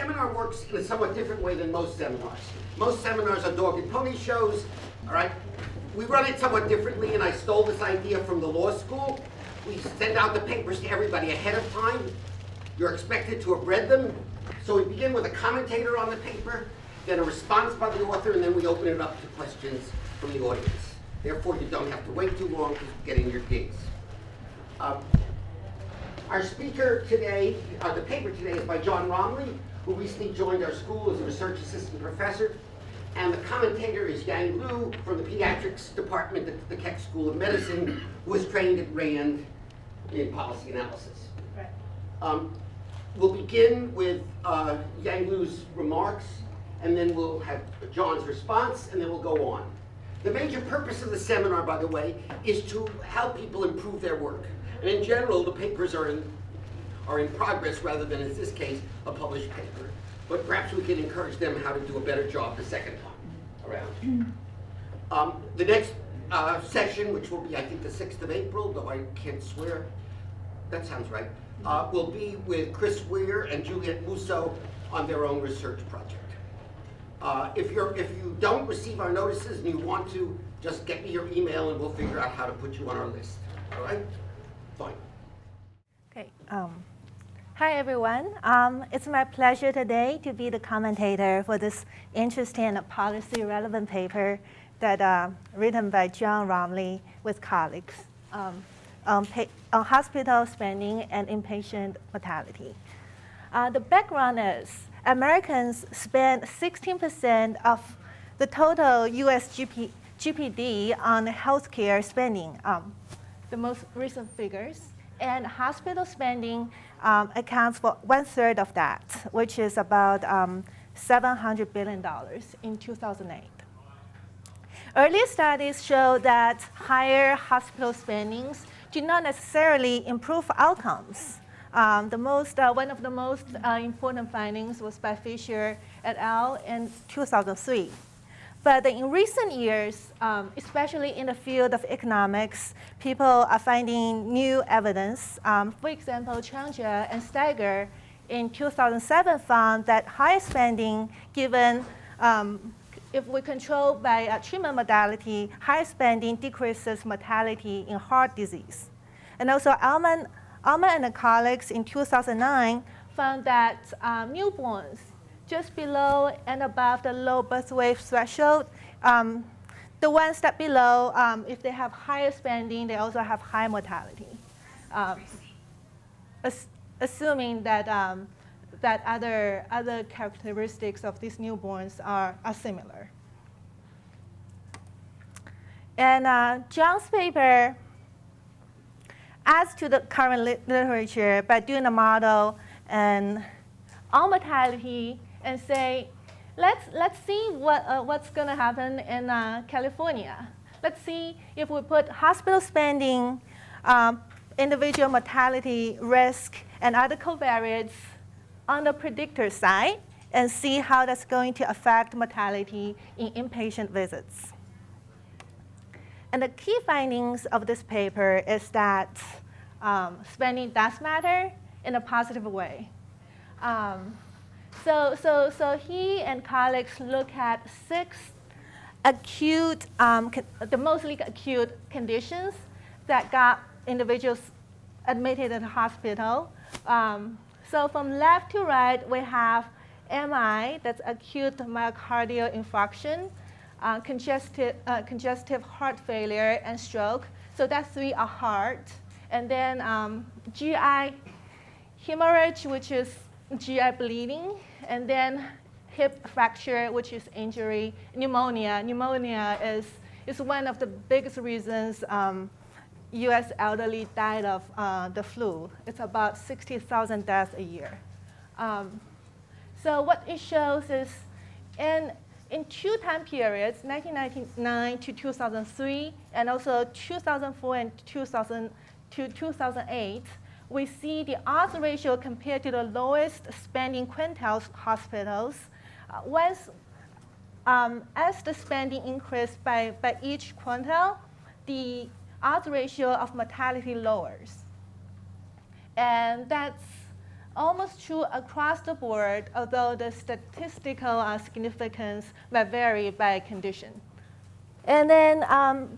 seminar works in a somewhat different way than most seminars. Most seminars are dog and pony shows, all right? We run it somewhat differently, and I stole this idea from the law school. We send out the papers to everybody ahead of time. You're expected to have read them. So we begin with a commentator on the paper, then a response by the author, and then we open it up to questions from the audience. Therefore, you don't have to wait too long to get in your gigs. Our speaker today, the paper today is by John Romley, who recently joined our school as a research assistant professor. And the commentator is Yang Liu from the pediatrics department at the Keck School of Medicine, who was trained at Rand in policy analysis. Right. We'll begin with Yang Liu's remarks, and then we'll have John's response, and then we'll go on. The major purpose of the seminar, by the way, is to help people improve their work. And in general, the papers are in progress rather than, in this case, a published paper. But perhaps we can encourage them how to do a better job the second time around. The next session, which will be, I think, the 6th of April, though I can't swear, that sounds right, will be with Chris Weir and Juliette Musso on their own research project. If you don't receive our notices and you want to, just get me your email and we'll figure out how to put you on our list. All right? Fine. Okay. Hi, everyone. It's my pleasure today to be the commentator for this interesting and policy-relevant paper that written by John Romley with colleagues on hospital spending and inpatient mortality. The background is Americans spend 16% of the total U.S. GPD on healthcare spending, the most recent figures. And hospital spending accounts for 1/3 of that, which is about $700 billion in 2008. Early studies show that higher hospital spendings do not necessarily improve outcomes. One of the most important findings was by Fisher et al. In 2003. But in recent years, especially in the field of economics, people are finding new evidence. For example, Chandra and Steiger in 2007 found that higher spending given, if we control by a treatment modality, higher spending decreases mortality in heart disease. And also Alman and colleagues in 2009 found that newborns just below and above the low birth weight threshold, the ones that below, if they have higher spending, they also have high mortality, assuming that that other characteristics of these newborns are similar. And John's paper adds to the current literature by doing a model and on mortality and say, let's see what's going to happen in California. Let's see if we put hospital spending, individual mortality risk, and other covariates on the predictor side and see how that's going to affect mortality in inpatient visits. And the key findings of this paper is that spending does matter in a positive way. So he and colleagues look at 6 acute, the mostly acute conditions that got individuals admitted in the hospital. So from left to right, we have MI, that's acute myocardial infarction, congestive heart failure, and stroke. So that's 3 are heart. And then GI hemorrhage, which is GI bleeding, and then hip fracture, which is injury, pneumonia. Pneumonia is one of the biggest reasons U.S. elderly died of the flu. It's about 60,000 deaths a year. So what it shows is in 2 time periods, 1999 to 2003, and also 2004 and 2008, we see the odds ratio compared to the lowest spending quintile hospitals. As the spending increased by each quintile, the odds ratio of mortality lowers. And that's almost true across the board, although the statistical significance may vary by condition. And then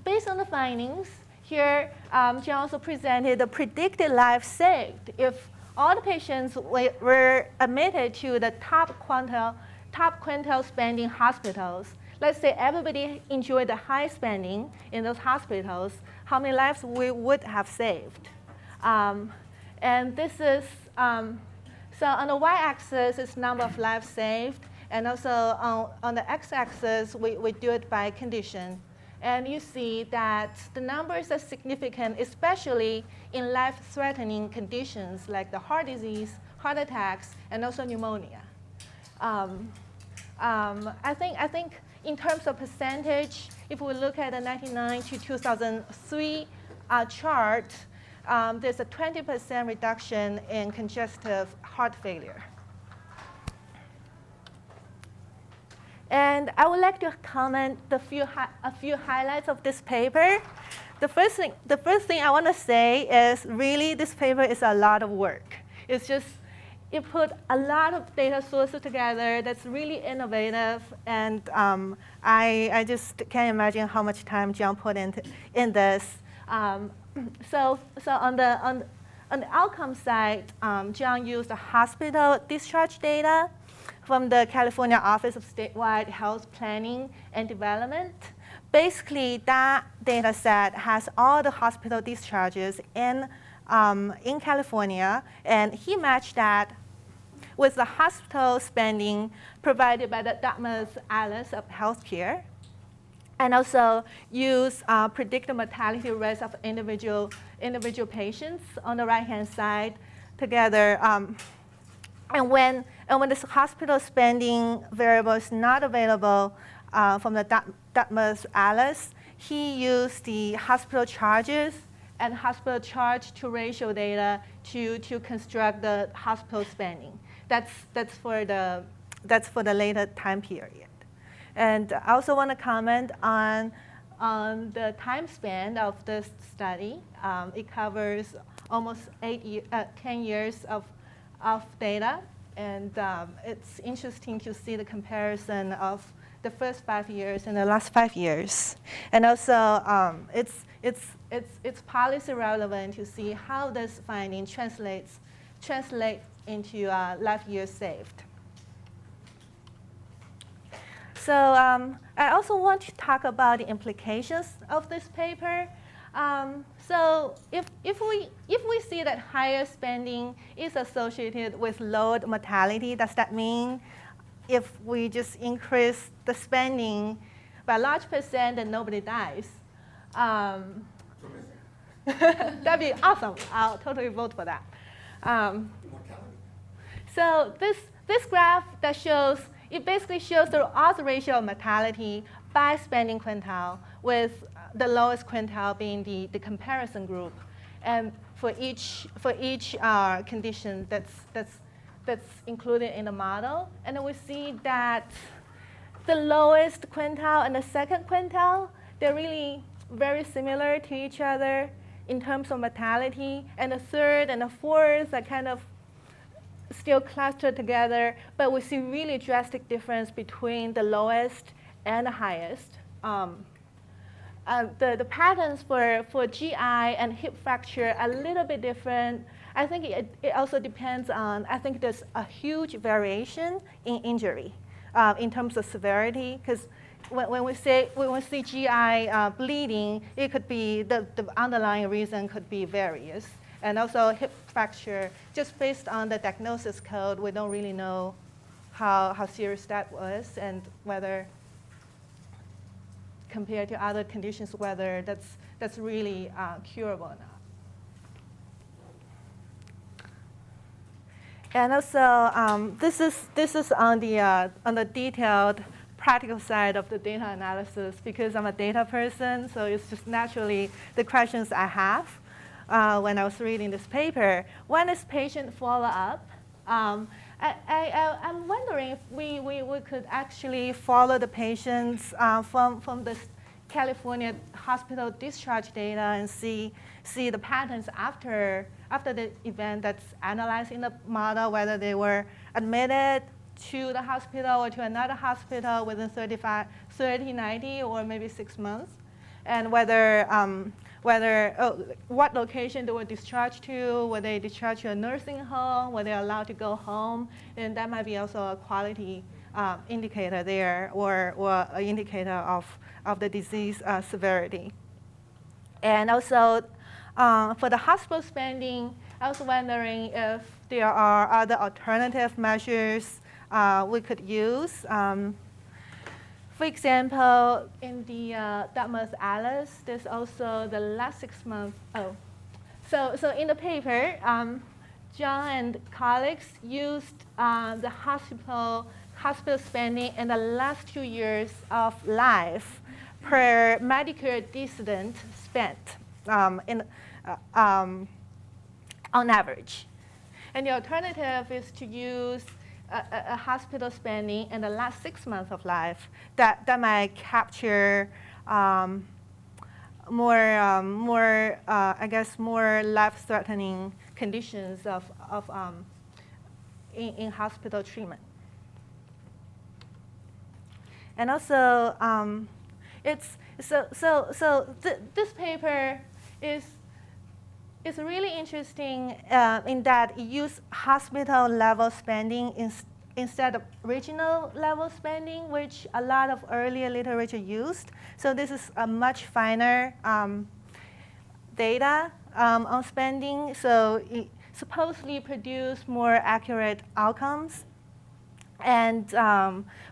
based on the findings, here John also presented the predicted life saved if all the patients were admitted to the top quintile spending hospitals. Let's say everybody enjoyed the high spending in those hospitals, how many lives we would have saved. And this is, so on the y-axis is number of lives saved, and also on the x-axis, we do it by condition. And you see that the numbers are significant, especially in life-threatening conditions like the heart disease, heart attacks, and also pneumonia. I think in terms of percentage, if we look at the 1999 to 2003 chart, there's a 20% reduction in congestive heart failure. And I would like to comment a few highlights of this paper. The first thing I want to say is really this paper is a lot of work. It's just, it put a lot of data sources together that's really innovative, and I just can't imagine how much time John put in this. So on the outcome side, John used the hospital discharge data from the California Office of Statewide Health Planning and Development. Basically, that data set has all the hospital discharges in California, and he matched that with the hospital spending provided by the Dartmouth Atlas of Healthcare, and also use predicted mortality rates of individual patients on the right-hand side together. And when this hospital spending variable is not available from the Dartmouth Atlas, he used the hospital charges and hospital charge to ratio data to construct the hospital spending. That's for the later time period. And I also want to comment on the time span of this study. It covers almost 10 years of data, and it's interesting to see the comparison of the first 5 years and the last 5 years. And also, it's policy relevant to see how this finding translates into life years saved. So I also want to talk about the implications of this paper. So if we see that higher spending is associated with lower mortality, does that mean if we just increase the spending by a large percent, then nobody dies? That'd be awesome. I'll totally vote for that. So this graph that shows, it basically shows the odds ratio of mortality by spending quintile, with the lowest quintile being the comparison group, and for each condition that's included in the model. And then we see that the lowest quintile and the second quintile, they're really very similar to each other in terms of mortality, and the third and the fourth are kind of still clustered together, but we see really drastic difference between the lowest and the highest. The patterns for GI and hip fracture are a little bit different. I think it also depends on, I think there's a huge variation in injury in terms of severity, because when we see GI bleeding, it could be, the underlying reason could be various. And also hip fracture, just based on the diagnosis code, we don't really know how serious that was, and whether, compared to other conditions, whether that's really curable or not. And also, this is on the detailed practical side of the data analysis, because I'm a data person, so it's just naturally the questions I have when I was reading this paper. One is patient follow-up. I'm wondering if we could actually follow the patients from the California hospital discharge data and see the patterns after the event that's analyzed in the model, whether they were admitted to the hospital or to another hospital within 30, 90, or maybe 6 months, and what location they were discharged to, were they discharged to a nursing home, were they allowed to go home, and that might be also a quality indicator there, or an indicator of the disease severity. And also, for the hospital spending, I was wondering if there are other alternative measures we could use. For example, in the Dartmouth Alice, there's also the last 6 months. So in the paper, John and colleagues used the hospital spending in the last 2 years of life per Medicare dissident spent on average. And the alternative is to use a hospital spending in the last 6 months of life that might capture more life-threatening conditions in hospital treatment. And also, this paper is really interesting in that it uses hospital level spending instead of regional level spending, which a lot of earlier literature used. So this is a much finer data on spending. So it supposedly produce more accurate outcomes. And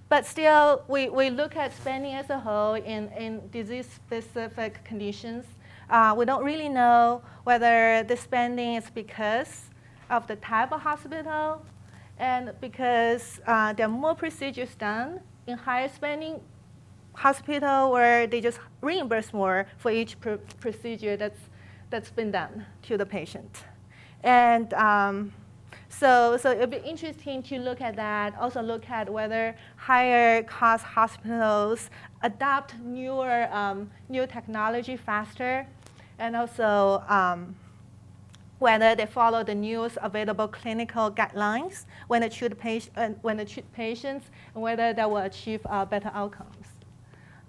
but still, we look at spending as a whole in disease-specific conditions. We don't really know whether the spending is because of the type of hospital and because there are more procedures done in higher spending hospital where they just reimburse more for each procedure that's been done to the patient. And so it'll be interesting to look at that, also look at whether higher cost hospitals adopt new technology faster, and also whether they follow the newest available clinical guidelines when they treat patients, and whether they will achieve better outcomes.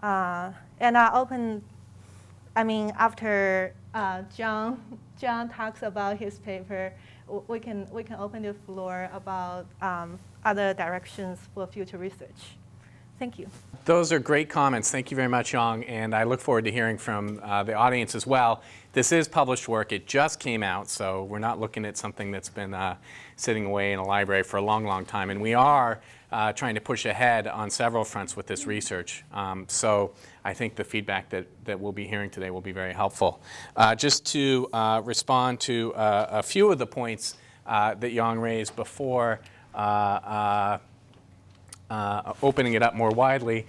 And after John talks about his paper, we can open the floor about other directions for future research. Thank you. Those are great comments. Thank you very much, Yang, and I look forward to hearing from the audience as well. This is published work. It just came out, so we're not looking at something that's been sitting away in a library for a long, long time, and we are trying to push ahead on several fronts with this research. So I think the feedback that we'll be hearing today will be very helpful. Just to respond to a few of the points that Yang raised before opening it up more widely.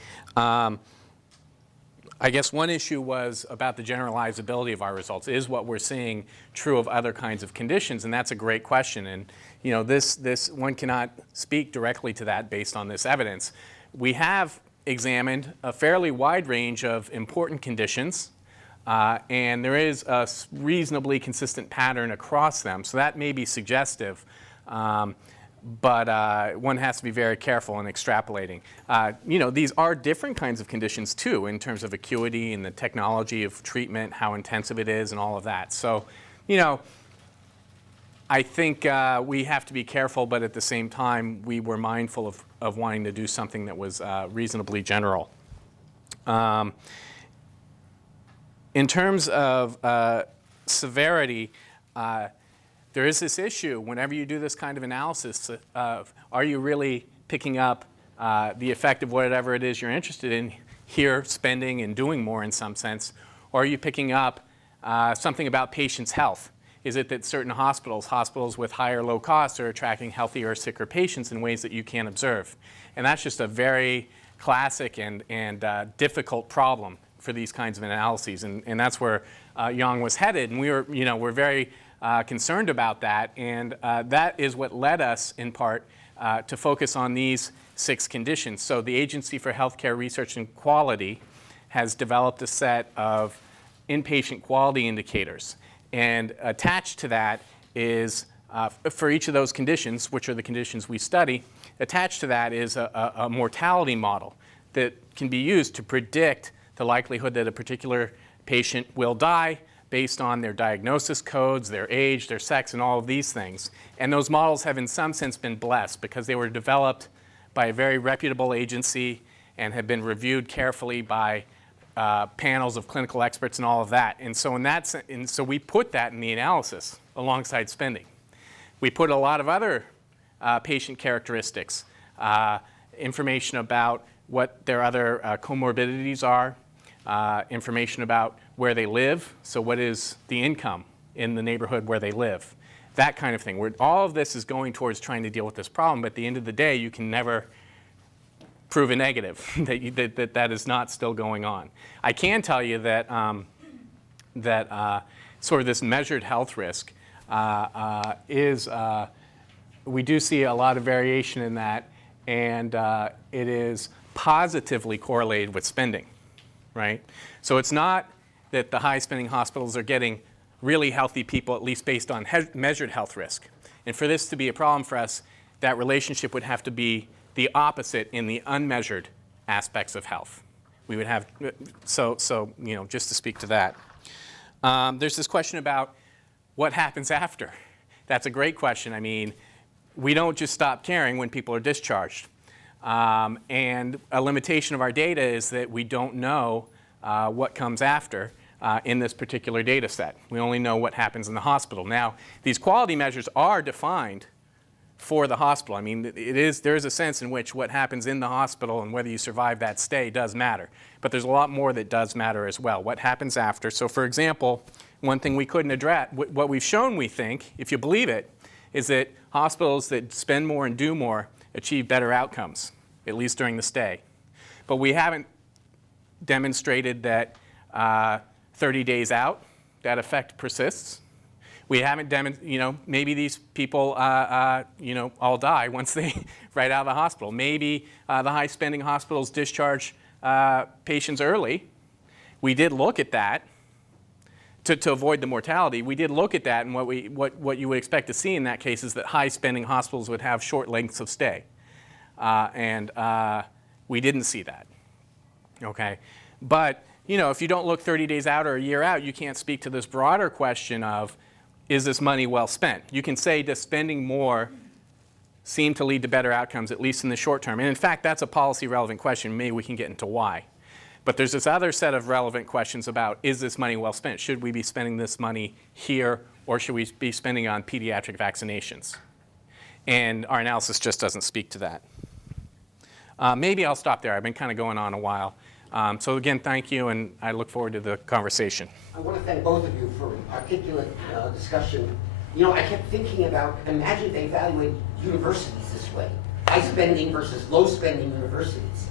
I guess one issue was about the generalizability of our results. Is what we're seeing true of other kinds of conditions? And that's a great question. And this one cannot speak directly to that based on this evidence. We have examined a fairly wide range of important conditions, and there is a reasonably consistent pattern across them. So that may be suggestive. But one has to be very careful in extrapolating. These are different kinds of conditions too in terms of acuity and the technology of treatment, how intensive it is, and all of that. So, I think we have to be careful, but at the same time, we were mindful of wanting to do something that was reasonably general. In terms of severity, there is this issue whenever you do this kind of analysis of are you really picking up the effect of whatever it is you're interested in here, spending and doing more in some sense, or are you picking up something about patients' health? Is it that certain hospitals with higher low costs are attracting healthier or sicker patients in ways that you can't observe? And that's just a very classic and difficult problem for these kinds of analyses. And that's where Yang was headed. And we're very concerned about that, and that is what led us, in part, to focus on these 6 conditions. So the Agency for Healthcare Research and Quality has developed a set of inpatient quality indicators. And attached to that is, for each of those conditions, which are the conditions we study, attached to that is a mortality model that can be used to predict the likelihood that a particular patient will die based on their diagnosis codes, their age, their sex, and all of these things. And those models have in some sense been blessed because they were developed by a very reputable agency and have been reviewed carefully by panels of clinical experts and all of that. And so so we put that in the analysis alongside spending. We put a lot of other patient characteristics, information about what their other comorbidities are, information about where they live, so what is the income in the neighborhood where they live, that kind of thing. All of this is going towards trying to deal with this problem, but at the end of the day, you can never prove a negative, that is not still going on. I can tell you that, sort of this measured health risk we do see a lot of variation in that, and it is positively correlated with spending, right? So it's not that the high-spending hospitals are getting really healthy people, at least based on measured health risk. And for this to be a problem for us, that relationship would have to be the opposite in the unmeasured aspects of health. We would have, so just to speak to that. There's this question about what happens after. That's a great question. I mean, we don't just stop caring when people are discharged. And a limitation of our data is that we don't know what comes after in this particular data set. We only know what happens in the hospital. Now, these quality measures are defined for the hospital. I mean, there is a sense in which what happens in the hospital and whether you survive that stay does matter. But there's a lot more that does matter as well. What happens after? So, for example, one thing we couldn't address, what we've shown, we think, if you believe it, is that hospitals that spend more and do more achieve better outcomes, at least during the stay. But we haven't demonstrated that 30 days out, that effect persists. We haven't demonstrated, maybe these people, all die once they right out of the hospital. Maybe the high-spending hospitals discharge patients early. We did look at that to avoid the mortality. We did look at that, and what you would expect to see in that case is that high-spending hospitals would have short lengths of stay, and we didn't see that. Okay, but if you don't look 30 days out or a year out, you can't speak to this broader question of, is this money well spent? You can say, does spending more seem to lead to better outcomes, at least in the short term? And in fact, that's a policy relevant question. Maybe we can get into why. But there's this other set of relevant questions about, is this money well spent? Should we be spending this money here, or should we be spending on pediatric vaccinations? And our analysis just doesn't speak to that. Maybe I'll stop there. I've been kind of going on a while. So again, thank you, and I look forward to the conversation. I want to thank both of you for articulate discussion. I kept thinking about, imagine if they evaluate universities this way, high spending versus low spending universities.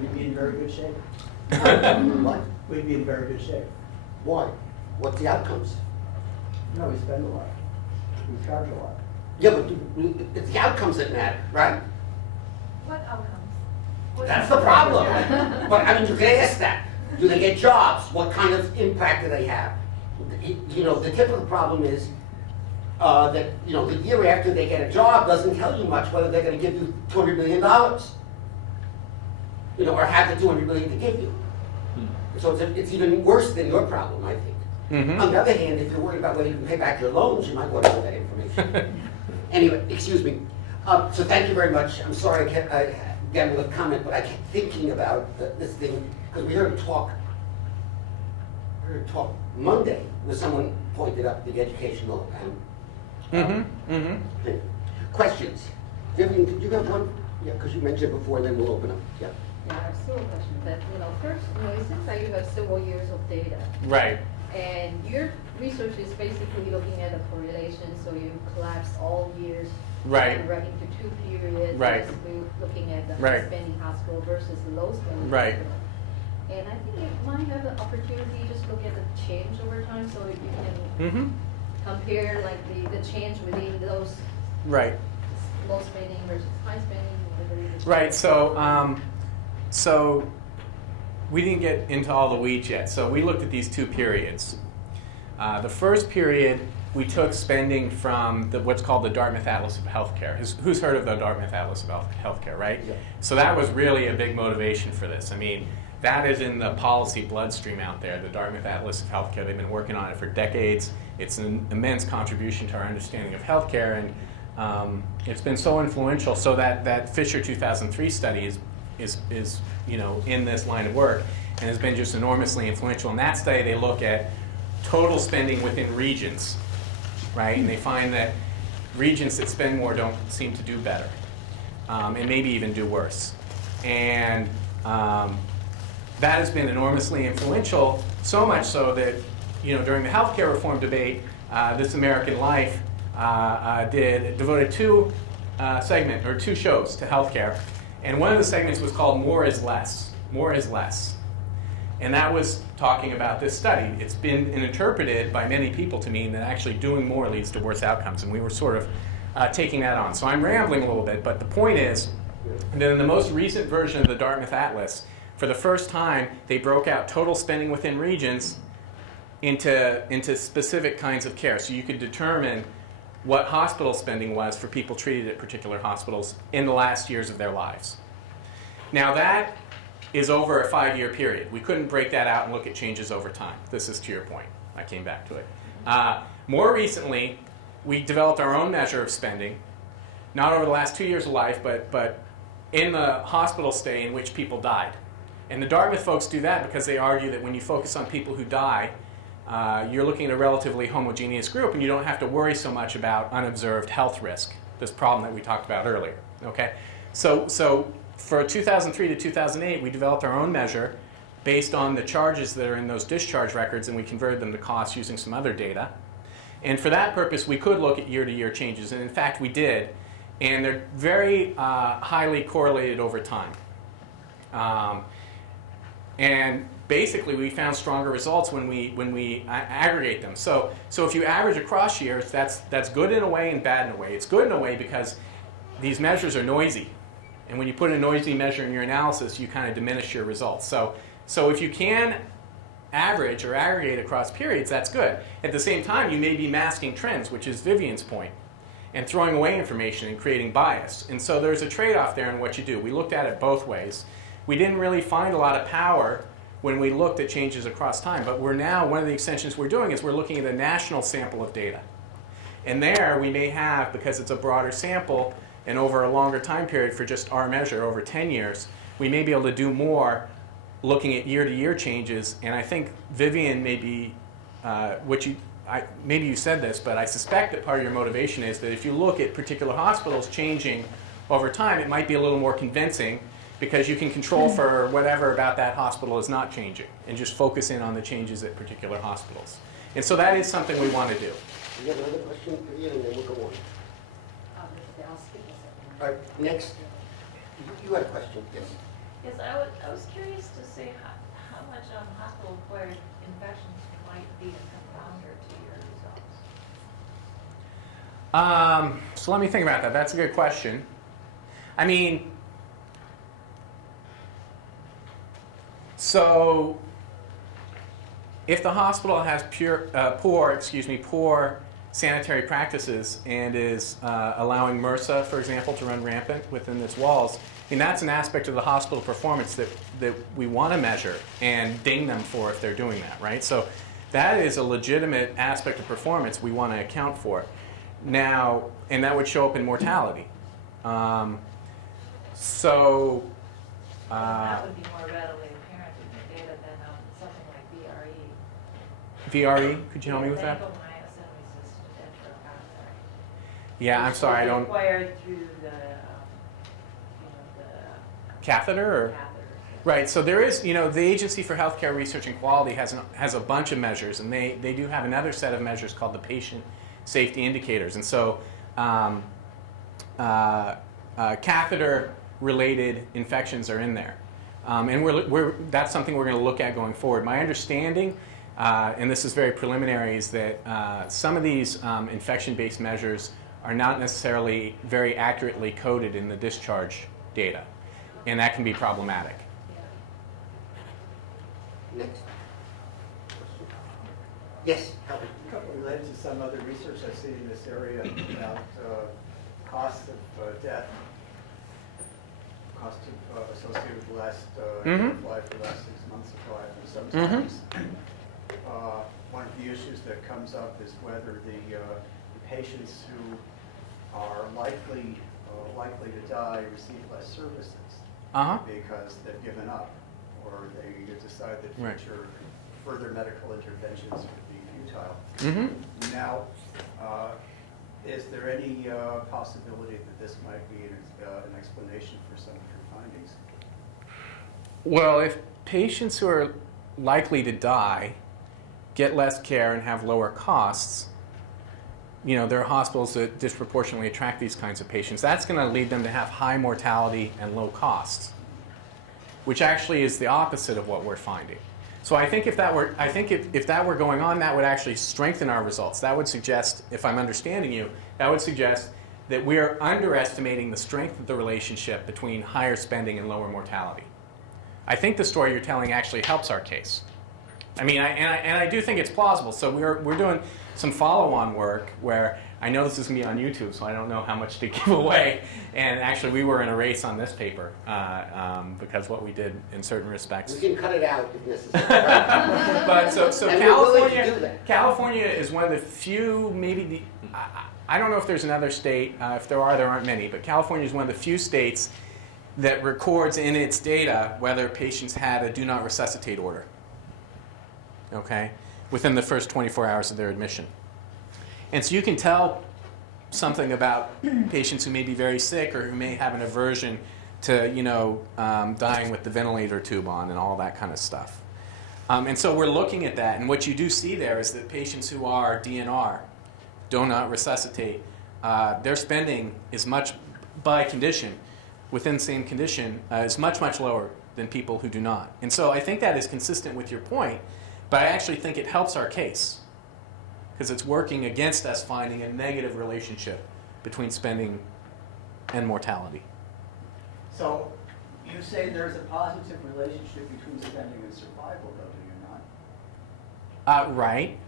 We'd be in very good shape. What? We'd be in very good shape. Why? What's the outcomes? No, we spend a lot. We charge a lot. Yeah, but it's the outcomes that matter, right? What outcomes? That's the problem. But I mean, you can ask that. Do they get jobs? What kind of impact do they have? The typical problem is that the year after they get a job doesn't tell you much whether they're going to give you $200 million, or have the $200 million to give you. So it's even worse than your problem, I think. Mm-hmm. On the other hand, if you're worried about whether you can pay back your loans, you might want to know that information. Anyway, excuse me. So thank you very much. I'm sorry I got with a comment, but I kept thinking about this thing because we heard a talk Monday where someone pointed up the educational thing. Questions? Do you have one? Yeah, because you mentioned it before, and then we'll open up. Yeah. Yeah, I have still a question. But first, it seems like you have several years of data, Right. and your research is basically looking at a correlation. So you collapse all years, Right. and right into 2 periods. Right. Basically looking at the Right. high-spending hospital versus the low-spending Right. hospital. And I think it might have an opportunity to just look at the change over time, so you can Mm-hmm. compare like the change within those Right. low spending versus high spending, whatever it is. Right. So we didn't get into all the weeds yet. So we looked at these two periods. The first period, we took spending from what's called the Dartmouth Atlas of Healthcare. Who's heard of the Dartmouth Atlas of Healthcare, right? Yeah. So that was really a big motivation for this. I mean, that is in the policy bloodstream out there, the Dartmouth Atlas of Healthcare. They've been working on it for decades. It's an immense contribution to our understanding of healthcare, and it's been so influential. So that Fisher 2003 study is in this line of work and has been just enormously influential. In that study, they look at total spending within regions, right? And they find that regions that spend more don't seem to do better, and maybe even do worse. And that has been enormously influential, so much so that during the healthcare reform debate, This American Life devoted two shows to healthcare, and one of the segments was called "More is Less." More is less. And that was talking about this study. It's been interpreted by many people to mean that actually doing more leads to worse outcomes, and we were sort of taking that on. So I'm rambling a little bit, but the point is that in the most recent version of the Dartmouth Atlas, for the first time, they broke out total spending within regions into specific kinds of care. So you could determine what hospital spending was for people treated at particular hospitals in the last years of their lives. Now that is over a 5-year period. We couldn't break that out and look at changes over time. This is to your point. I came back to it. More recently, we developed our own measure of spending, not over the last 2 years of life, but in the hospital stay in which people died. And the Dartmouth folks do that because they argue that when you focus on people who die, you're looking at a relatively homogeneous group, and you don't have to worry so much about unobserved health risk, this problem that we talked about earlier. Okay? So for 2003 to 2008, we developed our own measure based on the charges that are in those discharge records, and we converted them to costs using some other data. And for that purpose, we could look at year-to-year changes, and in fact, we did. And they're very highly correlated over time. And basically, we found stronger results when we aggregate them. So if you average across years, that's good in a way and bad in a way. It's good in a way because these measures are noisy. And when you put a noisy measure in your analysis, you kind of diminish your results. So if you can average or aggregate across periods, that's good. At the same time, you may be masking trends, which is Vivian's point, and throwing away information and creating bias. And so there's a trade-off there in what you do. We looked at it both ways. We didn't really find a lot of power when we looked at changes across time, but one of the extensions we're doing is we're looking at a national sample of data. And there we may have, because it's a broader sample and over a longer time period for just our measure, over 10 years, we may be able to do more looking at year-to-year changes. And I think Vivian may be, maybe you said this, but I suspect that part of your motivation is that if you look at particular hospitals changing over time, it might be a little more convincing because you can control for whatever about that hospital is not changing and just focus in on the changes at particular hospitals. And so that is something we want to do. You have another question, Vivian, and then we'll go on. All right, next. You had a question, yes. Yes, I was curious to see how much hospital-acquired infections might be a confounder to your results. So let me think about that. That's a good question. I mean, so if the hospital has poor sanitary practices and is allowing MRSA, for example, to run rampant within its walls, I mean, that's an aspect of the hospital performance that we want to measure and ding them for if they're doing that, right? So that is a legitimate aspect of performance we want to account for. Now, and that would show up in mortality. That would be more readily apparent in the data than something like VRE. VRE, could you help me with that? Vancomycin-resistant enterocatheter. Yeah, I'm sorry, I don't. Acquired through the Catheter or? catheters. Right, so there is, the Agency for Healthcare Research and Quality has a bunch of measures, and they do have another set of measures called the patient safety indicators. And so catheter-related infections are in there. And that's something we're going to look at going forward. My understanding, and this is very preliminary, is that some of these infection-based measures are not necessarily very accurately coded in the discharge data, and that can be problematic. Next. Yes, Howard. Related to some other research I've seen in this area about costs of death, cost associated with the last year of life, the last 6 months of life, and sometimes one of the issues that comes up is whether the patients who are likely to die receive less services because they've given up, or they decide that Right. future further medical interventions would be futile. Now, is there any possibility that this might be an explanation for some of your findings? Well, if patients who are likely to die get less care and have lower costs, you know, there are hospitals that disproportionately attract these kinds of patients. That's going to lead them to have high mortality and low costs, which actually is the opposite of what we're finding. So I think if that were going on, that would actually strengthen our results. That would suggest, if I'm understanding you, that would suggest that we are underestimating the strength of the relationship between higher spending and lower mortality. I think the story you're telling actually helps our case. I mean, I do think it's plausible. So we're doing some follow-on work where I know this is going to be on YouTube, so I don't know how much to give away. And actually, we were in a race on this paper because what we did in certain respects. We can cut it out if necessary. But so And we're willing to do that. California is one of the few, maybe I don't know if there's another state. If there aren't many. But California is one of the few states that records in its data whether patients had a do not resuscitate order. Okay, within the first 24 hours of their admission. And so you can tell something about patients who may be very sick or who may have an aversion to, you know, dying with the ventilator tube on and all that kind of stuff. And so we're looking at that, and what you do see there is that patients who are DNR, do not resuscitate, their spending is much, by condition, within the same condition, is much, much lower than people who do not. And so I think that is consistent with your point, but I actually think it helps our case because it's working against us finding a negative relationship between spending and mortality. So you say there's a positive relationship between spending and survival, though, do you not? Right.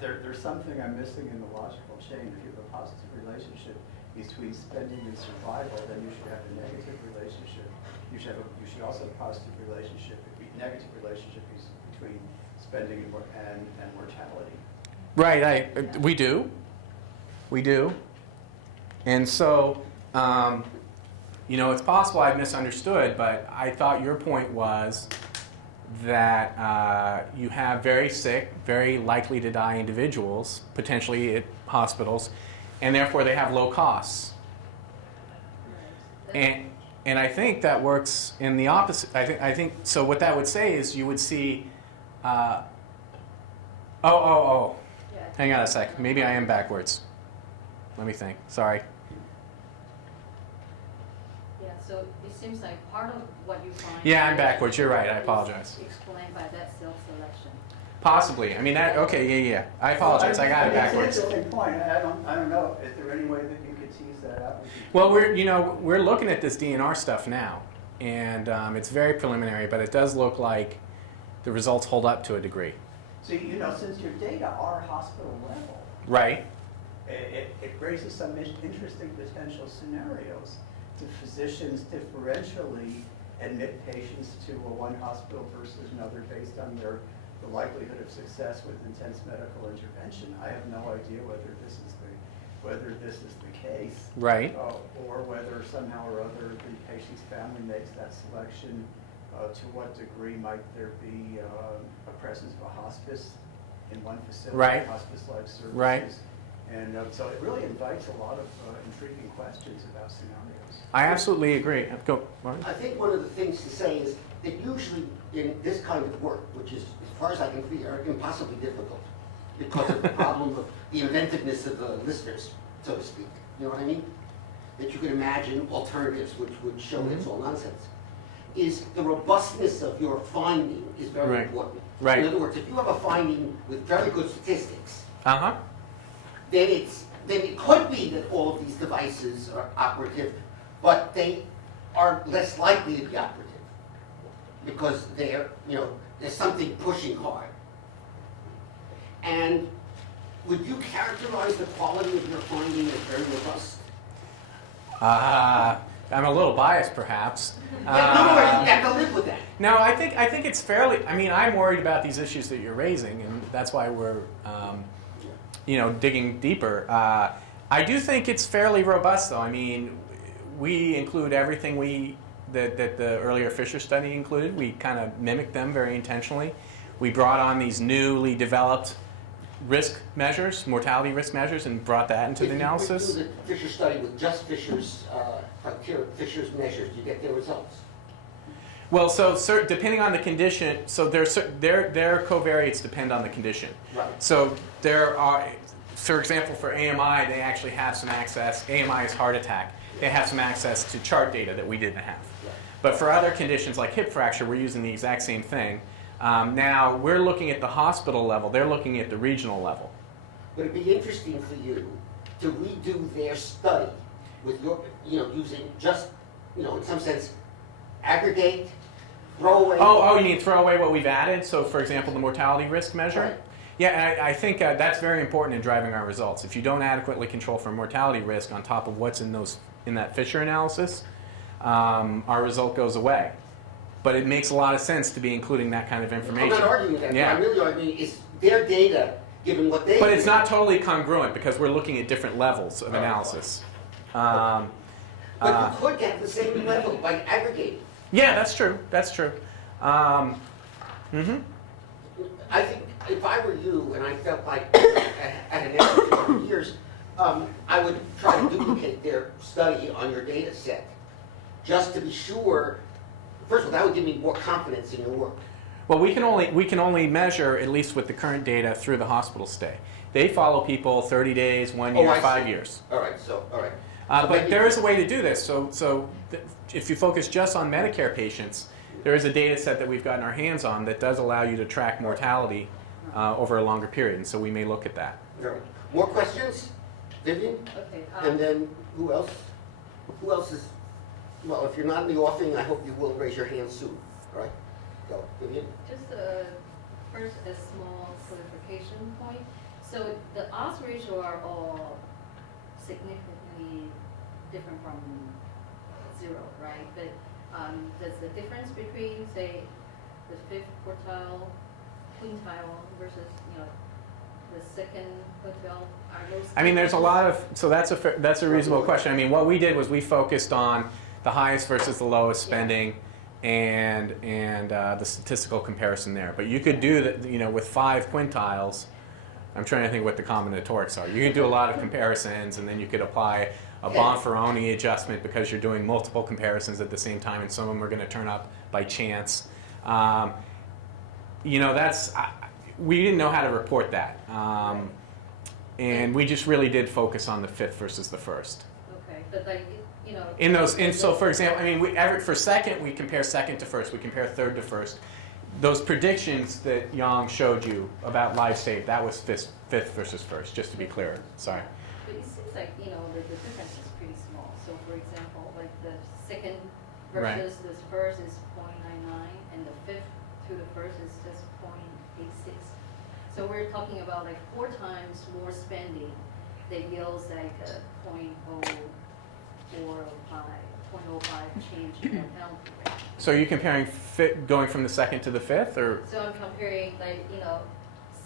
There's something I'm missing in the logical chain. If you have a positive relationship between spending and survival, then you should have a negative relationship. You should also have a positive relationship, negative relationship between spending and mortality. Right. We do. And so, you know, it's possible I've misunderstood, but I thought your point was that you have very sick, very likely to die individuals, potentially at hospitals, and therefore they have low costs. And I think that works in the opposite. I think so. What that would say is you would see. Yeah. Hang on a sec. Maybe I am backwards. Let me think. Sorry. Yeah, so it seems like part of what you find. Yeah, I'm backwards. You're right. I is apologize. Explained by that self-selection. Possibly. I mean that. Okay. Yeah. I apologize. I got it backwards. It's an interesting point. I don't know. Is there any way that you could tease that out? Well, we're looking at this DNR stuff now, and it's very preliminary, but it does look like the results hold up to a degree. So, you know, since your data are hospital level, Right. it raises some interesting potential scenarios. Do physicians differentially admit patients to one hospital versus another based on the likelihood of success with intense medical intervention? I have no idea whether this is the case. Right. Or whether somehow or other the patient's family makes that selection. To what degree might there be a presence of a hospice in one facility, Right. hospice-like services? Right. And so it really invites a lot of intriguing questions about scenarios. I absolutely agree. Go, Marty. I think one of the things to say is that usually in this kind of work, which is, as far as I can figure, impossibly difficult because of the problem of the inventiveness of the listeners, so to speak. You know what I mean? That you could imagine alternatives which would show that it's all nonsense. Is the robustness of your finding is very Right. important. Right. In other words, if you have a finding with very good statistics, Uh-huh. then it could be that all of these devices are operative, but they are less likely to be operative. because they're, there's something pushing hard. And would you characterize the quality of your finding as very robust? I'm a little biased, perhaps. No, you have to live with that. No, I think it's fairly. I mean, I'm worried about these issues that you're raising, and that's why we're, digging deeper. I do think it's fairly robust, though. I mean, we include everything that the earlier Fisher study included. We kind of mimicked them very intentionally. We brought on these newly developed risk measures, mortality risk measures, and brought that into the analysis. If you do the Fisher study with just Fisher's criteria, Fisher's measures, do you get their results? Well, so depending on the condition, so their covariates depend on the condition. Right. So there are, for example, for AMI, they actually have some access. AMI is heart attack. They have some access to chart data that we didn't have. Right. But for other conditions like hip fracture, we're using the exact same thing. Now we're looking at the hospital level. They're looking at the regional level. But it'd be interesting for you to redo their study with your, using just, in some sense, aggregate, throw away. Oh, you mean throw away what we've added? So, for example, the mortality risk measure? Right. Yeah, I think that's very important in driving our results. If you don't adequately control for mortality risk on top of what's in that Fisher analysis, our result goes away. But it makes a lot of sense to be including that kind of information. I'm not arguing that. Yeah. What I'm really arguing is their data, given what they But do. it's not totally congruent because we're looking at different levels of analysis. But you could get the same level by aggregating. Yeah, that's true. That's true. I think if I were you and I felt like at an end of 2 years, I would try to duplicate their study on your data set, just to be sure. First of all, that would give me more confidence in your work. Well, we can only measure, at least with the current data, through the hospital stay. They follow people 30 days, 1 year, I 5 see. years. All right. So But there is a way to do this. If you focus just on Medicare patients, there is a data set that we've gotten our hands on that does allow you to track mortality over a longer period, and so we may look at that. All right. More questions, Vivian? Okay. And then who else? Who else is? Well, if you're not in the offing, I hope you will raise your hand soon. All right. Go, Vivian. Just first a small clarification point. So the odds ratio are all significantly different from 0, right? But does the difference between, say, the 5th quintile versus, the 2nd quintile, are those? I mean, there's a lot of, so that's a reasonable question. I mean, what we did was we focused on the highest versus the lowest spending and the statistical comparison there. But you could do that, with 5 quintiles. I'm trying to think what the combinatorics are. You could do a lot of comparisons, and then you could apply a Bonferroni adjustment because you're doing multiple comparisons at the same time, and some of them are going to turn up by chance. We didn't know how to report that, and we just really did focus on the 5th versus the 1st. Okay, but So for example, I mean, for second we compare second to first, we compare third to first. Those predictions that Yang showed you about life saved, that was 5th versus 1st, just to be clear. Sorry. But it seems like, the difference is pretty small. So for example, like the 2nd versus the 1st is 0.99, and the 5th to the 1st is just 0.86. So we're talking about like 4 times more spending that yields like a 0.05 change in mortality rate. So are you comparing going from the 2nd to the 5th, or? So I'm comparing like,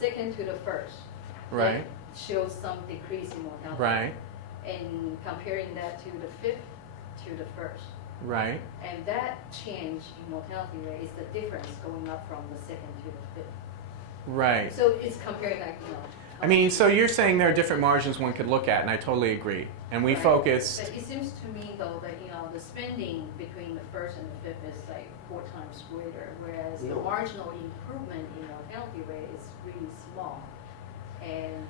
2nd to the 1st. Right. That shows some decrease in mortality. Right. And comparing that to the 5th to the 1st. Right. And that change in mortality rate is the difference going up from the 2nd to the 5th. Right. So it's comparing like, I mean, so you're saying there are different margins one could look at, and I totally agree. And we focused. But it seems to me though that, the spending between the 1st and the 5th is like 4 times greater, whereas the marginal improvement in mortality rate is really small. And,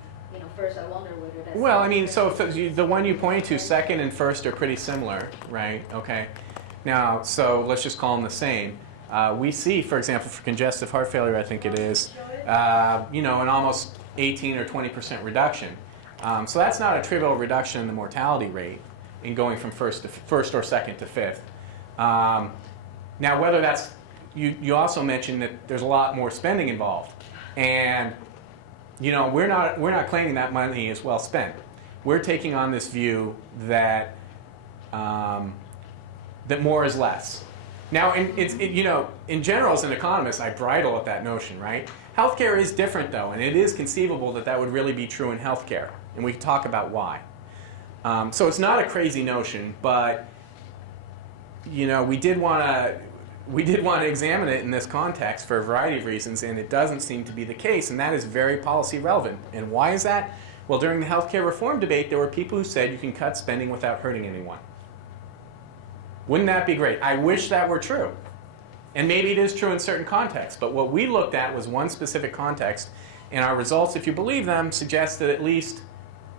first I wonder whether that's... Well, I mean, so if the one you pointed to, 2nd and 1st are pretty similar, right? Okay. Now, so let's just call them the same. We see, for example, for congestive heart failure, I think it is, an almost 18 or 20% reduction. So that's not a trivial reduction in the mortality rate in going from 1st or 2nd to 5th. Now, whether that's you also mentioned that there's a lot more spending involved, and we're not claiming that money is well spent. We're taking on this view that that more is less. Now, in general, as an economist, I bridle at that notion, right? Healthcare is different, though, and it is conceivable that that would really be true in healthcare, and we can talk about why. So it's not a crazy notion, but we did want to examine it in this context for a variety of reasons, and it doesn't seem to be the case, and that is very policy relevant. And why is that? Well, during the healthcare reform debate, there were people who said you can cut spending without hurting anyone. Wouldn't that be great? I wish that were true. And maybe it is true in certain contexts, but what we looked at was one specific context, and our results, if you believe them, suggest that at least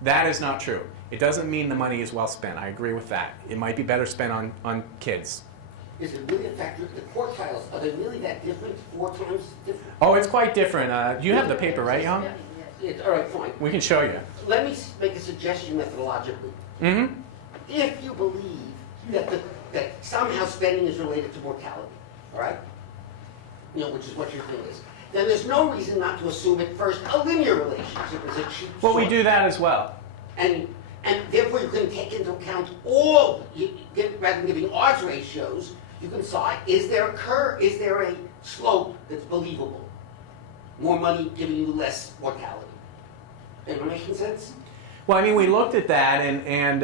that is not true. It doesn't mean the money is well spent. I agree with that. It might be better spent on kids. Is it really, in fact, the quartiles, are they really that different, 4 times different? Oh, it's quite different. You have the paper, right, Young? All right, fine. We can show you. Let me make a suggestion methodologically. Mm-hmm. If you believe that somehow spending is related to mortality, all right? Which is what your thing is. Then there's no reason not to assume at first a linear relationship is a cheap Well, we source. do that as well. And therefore you can take into account all, rather than giving odds ratios, you can decide, is there a slope that's believable? More money giving you less mortality. Am I making sense? Well, I mean, we looked at that, and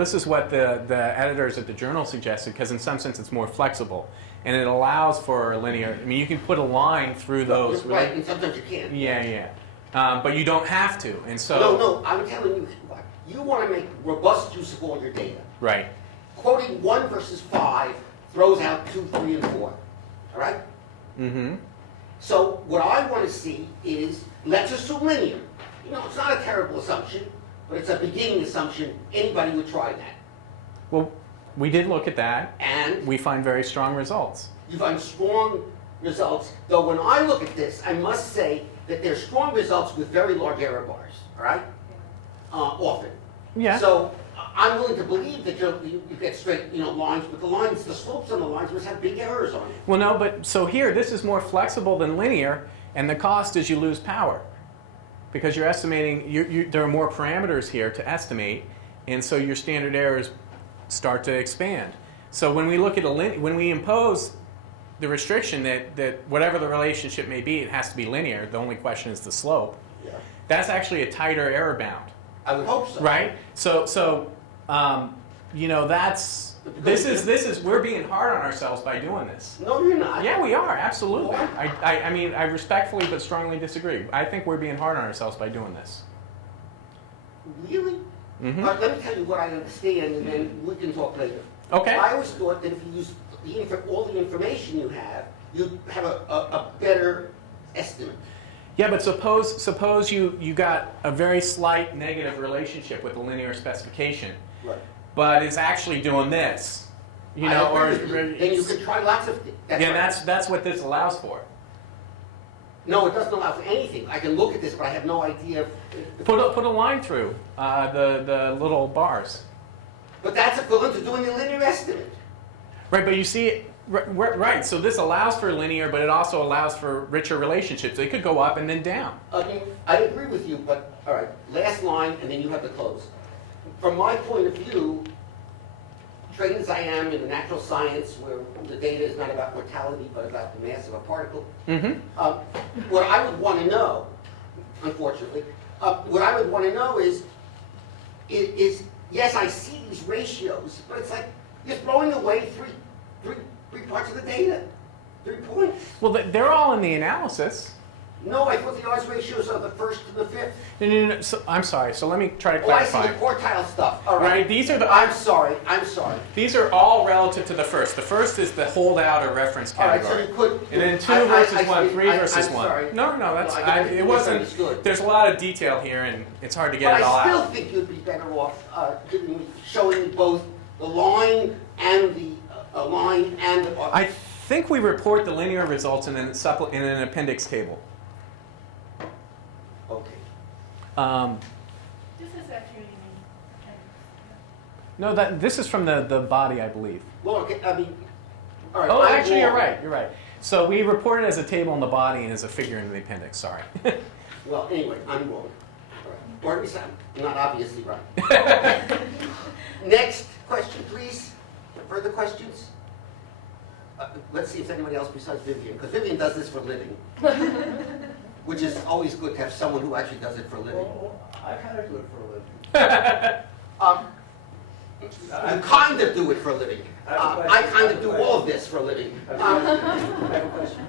this is what the editors at the journal suggested, because in some sense it's more flexible, and it allows for a linear. I mean, you can put a line through those. Right, and sometimes you can't. Yeah. But you don't have to, and so. No, I'm telling you, you want to make robust use of all your data. Right. Quoting 1 versus 5 throws out 2, 3, and 4. All right? Mm-hmm. So what I want to see is, let's assume linear. It's not a terrible assumption, but it's a beginning assumption. Anybody would try that. Well, we did look at that. And we find very strong results. You find strong results, though when I look at this, I must say that there's strong results with very large error bars, all right? Often. Yeah. So I'm willing to believe that you get straight, lines, but the slopes on the lines must have big errors on them. Well, no, but so here, this is more flexible than linear, and the cost is you lose power. Because you're estimating, there are more parameters here to estimate, and so your standard errors start to expand. So when we look at when we impose the restriction that whatever the relationship may be, it has to be linear, the only question is the slope, Yeah. that's actually a tighter error bound. I would hope so. Right? So we're being hard on ourselves by doing this. No, you're not. Yeah, we are, absolutely. Why? I mean, I respectfully but strongly disagree. I think we're being hard on ourselves by doing this. Really? Mm-hmm. All right, let me tell you what I understand, and then we can talk later. Okay. I always thought that if you use all the information you have, you'd have a better estimate. Yeah, but suppose you got a very slight negative relationship with a linear specification, Right. but it's actually doing this, Then you can try lots of things. that's what this allows for. No, it doesn't allow for anything. I can look at this, but I have no idea. Put a line through the little bars. But that's equivalent to doing a linear estimate. Right, but you see, right. So this allows for linear, but it also allows for richer relationships. They could go up and then down. I agree with you, but all right, last line, and then you have to close. From my point of view, trained as I am in the natural science, where the data is not about mortality, but about the mass of a particle, Mm-hmm. what I would want to know, unfortunately, what I would want to know is yes, I see these ratios, but it's like you're throwing away three parts of the data, 3 points. Well, they're all in the analysis. No, I thought the odds ratios are the 1st to the 5th. No. So, I'm sorry. So let me try to Oh, I see clarify. the quartile stuff. All Right, right. these are the. I'm sorry. These are all relative to the first. The first is the holdout or reference All right, category. so you could. And then 2 I versus 1, see. 3 versus I'm 1. sorry. No, that's No, I it wasn't. misunderstood. There's a lot of detail here, and it's hard to get But it all I still out. think you'd be better off showing me both the line and the I think we report the linear results in an appendix table. Okay. This is actually No, this is from the body, I believe. Well, okay. I mean, all right. Oh, I'm actually, you're wrong. right. You're right. So we report it as a table in the body and as a figure in the appendix, sorry. Well, anyway, I'm wrong. All right. Or at least I'm not obviously right. Next question, please. Further questions? Let's see if anybody else besides Vivian, because Vivian does this for a living. Which is always good to have someone who actually does it for a living. Well, I kind of do it for a living. You kind of do it for a living. I kind of do all of this for a living. I have a question,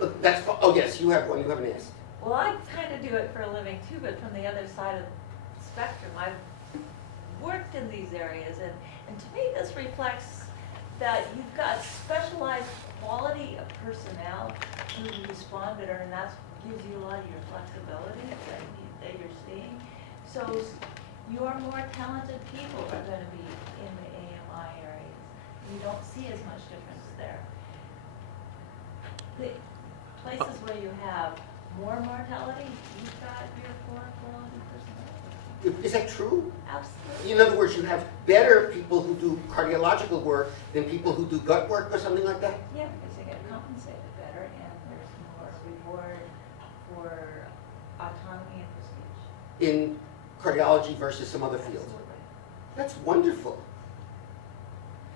however. Oh yes, you have one. You haven't asked. Well, I kind of do it for a living too, but from the other side of the spectrum. I've worked in these areas, and to me this reflects that you've got specialized quality of personnel who respond better, and that gives you a lot of your flexibility that you're seeing. So your more talented people are going to be in the AMI areas. You don't see as much difference there. The places where you have more mortality, you've got your poor quality personnel. Is that true? Absolutely. In other words, you have better people who do cardiological work than people who do gut work or something like that? Yeah, because they get compensated better and there's more reward for autonomy and prestige. In cardiology versus some other fields. Absolutely. That's wonderful.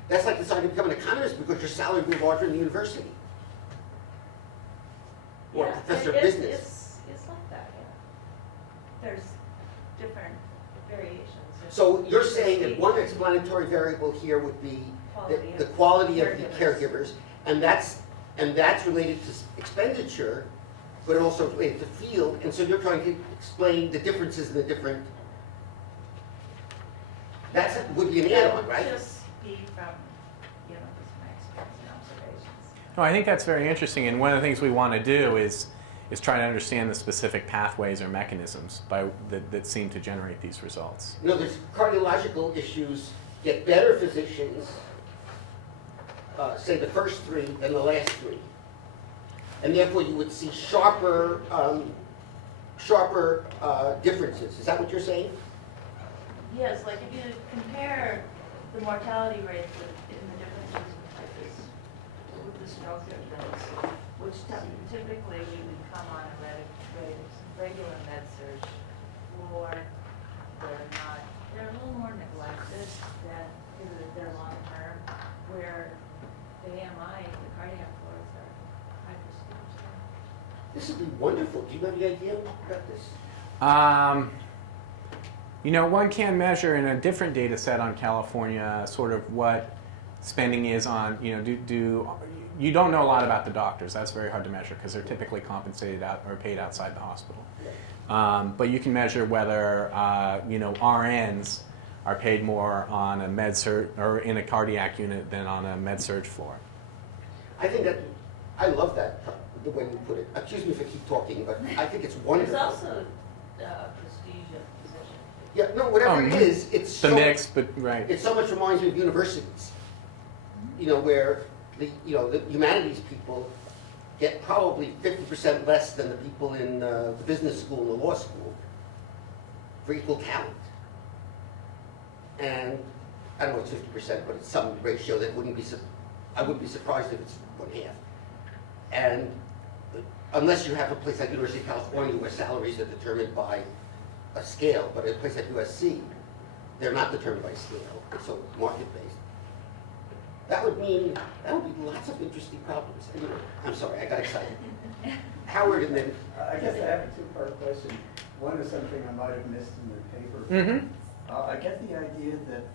That's like deciding to become an economist because your salary will be larger in the university. Or a Yeah, professor of it- business. It's like that, yeah. There's different variations. So you're saying that one explanatory variable here would be the quality of the caregivers, and that's related to expenditure, but also related to field, and so you're trying to explain the differences in the different. That would be an add-on, right? Just be from, just my experience and observations. No, I think that's very interesting, and one of the things we want to do is try to understand the specific pathways or mechanisms that seem to generate these results. You know, there's cardiological issues get better physicians, say the first three than the last three. And therefore you would see sharper differences. Is that what you're saying? Yes, like if you compare the mortality rates in the differences with the stroke victims, which typically we would come on a regular med surg, or they're a little more neglected than they're long term, where the AMI, the cardiac floors are high prestige. This would be wonderful. Do you have any idea about this? One can measure in a different data set on California sort of what spending is on, you don't know a lot about the doctors. That's very hard to measure because they're typically compensated out or paid outside the hospital. But you can measure whether, RNs are paid more on a med surg or in a cardiac unit than on a med surg floor. I love that, the way you put it. Excuse me if I keep talking, but I think it's wonderful. There's also prestige of position. Yeah, no, whatever it is, it's The so, mix, but right. it so much reminds me of universities. Where the humanities people get probably 50% less than the people in the business school and the law school for equal talent. And I don't know, it's 50%, but it's some ratio that I wouldn't be surprised if it's 1/2. And unless you have a place like University of California where salaries are determined by a scale, but a place like USC, they're not determined by scale, so market-based. That would be lots of interesting problems. Anyway, I'm sorry, I got excited. Howard, and then I guess I have a two-part question. One is something I might have missed in the paper. Mm-hmm. I get the idea that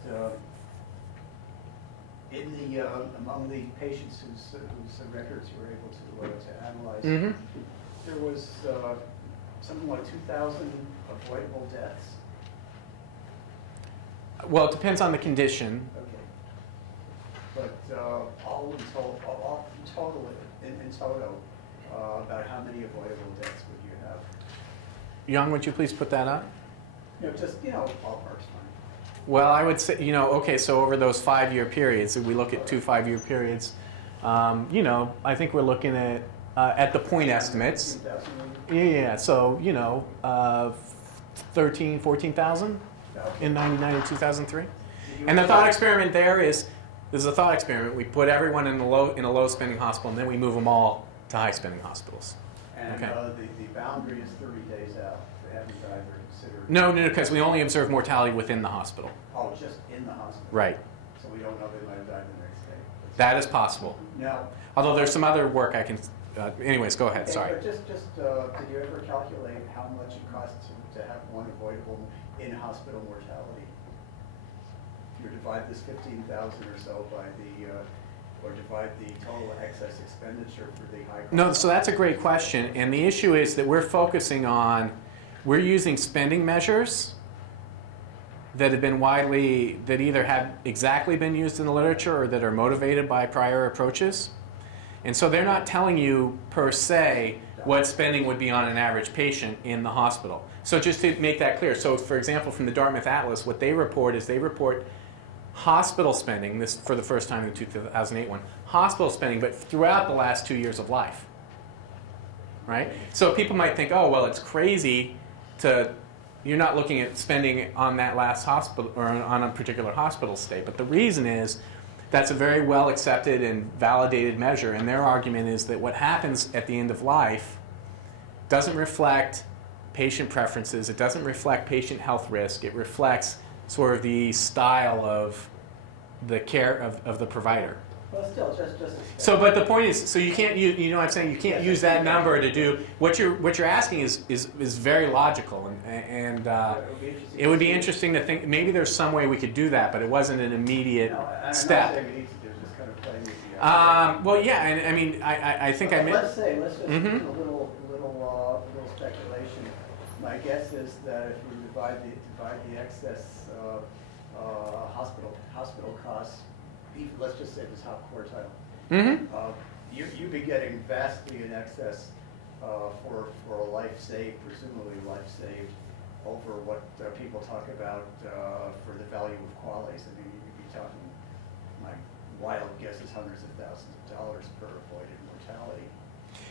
among the patients whose records you were able to analyze, Mm-hmm. there was something like 2,000 avoidable deaths. Well, it depends on the condition. Okay. But all in total, about how many avoidable deaths would you have? Young, would you please put that up? Ballpark's fine. Well, I would say, okay, so over those 5-year periods, if we look at 2 5-year periods, I think we're looking at the point estimates. 2,000 Yeah, so, 13, 14,000 in 1990 and 2003. And the thought experiment there is, This is a thought experiment. We put everyone in a low spending hospital, and then we move them all to high spending hospitals. And Okay. the boundary is 30 days out. They haven't either considered. No, because we only observe mortality within the hospital. Oh, just in the hospital. Right. So we don't know they might have died the next day. That is possible. Now. Although there's some other work I can. Anyways, go ahead. Okay, Sorry. but just did you ever calculate how much it costs to have one avoidable in-hospital mortality? You divide this 15,000 or so by or divide the total excess expenditure for the high cost. No, so that's a great question. And the issue is that we're using spending measures that have been that either have exactly been used in the literature or that are motivated by prior approaches. And so they're not telling you per se what spending would be on an average patient in the hospital. So just to make that clear, so for example, from the Dartmouth Atlas, what they report is they report hospital spending, this for the first time in the 2008 one, hospital spending, but throughout the last 2 years of life. Right? So people might think, oh, well, it's crazy you're not looking at spending on that last hospital or on a particular hospital stay. But the reason is that's a very well accepted and validated measure. And their argument is that what happens at the end of life doesn't reflect patient preferences. It doesn't reflect patient health risk. It reflects sort of the style of the care of the provider. Well, still, just. So, but the point is, so you can't use, you know what I'm saying, you can't use that number to do, what you're asking is very logical, and it would be interesting to think, maybe there's some way we could do that, but it wasn't an immediate step. I'm not saying we need to do, just kind of playing with the Well, yeah, and I mean, I think I meant. Let's just do a little speculation. My guess is that if we divide the excess hospital costs, let's just say this top quartile, you'd be getting vastly in excess for a life saved, presumably life saved, over what people talk about for the value of qualities. I mean, you'd be talking, my wild guess is hundreds of thousands of dollars per avoided mortality.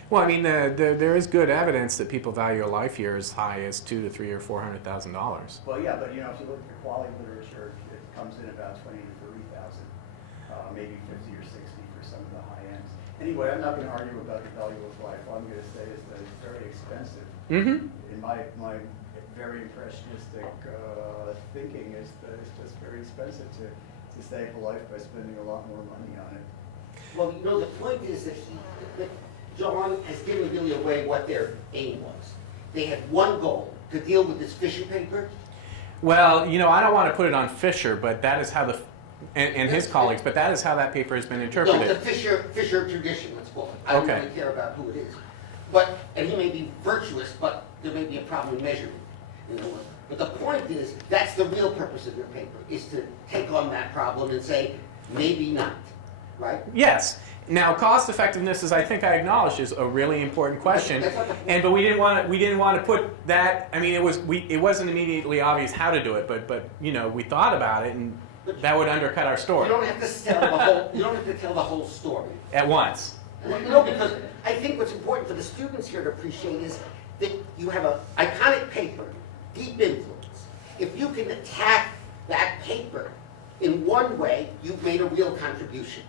Well, I mean, there is good evidence that people value a life year as high as $200,000 to $300,000 or $400,000. Well, yeah, but if you look at the quality literature, it comes in about 20 to 30,000, maybe 50 or 60 for some of the high ends. Anyway, I'm not going to argue about the value of life. All I'm going to say is that it's very expensive. In my very impressionistic thinking, is that it's just very expensive to save a life by spending a lot more money on it. Well, the point is that John has given really away what their aim was. They had one goal, to deal with this Fisher paper. Well, I don't want to put it on Fisher, but that is how and his colleagues, but that is how that paper has been interpreted. No, the Fisher tradition, let's call it. I don't really care about who it is. And he may be virtuous, but there may be a problem in measurement. But the point is, that's the real purpose of your paper, is to take on that problem and say, maybe not, right? Yes. Now, cost effectiveness, as I think I acknowledged, is a really important question. But we didn't want to put that. I mean, it wasn't immediately obvious how to do it, but we thought about it, and that would undercut our story. You don't have to tell the whole. You don't have to tell the whole story At once. No, because I think what's important for the students here to appreciate is that you have an iconic paper, deep influence. If you can attack that paper in one way, you've made a real contribution.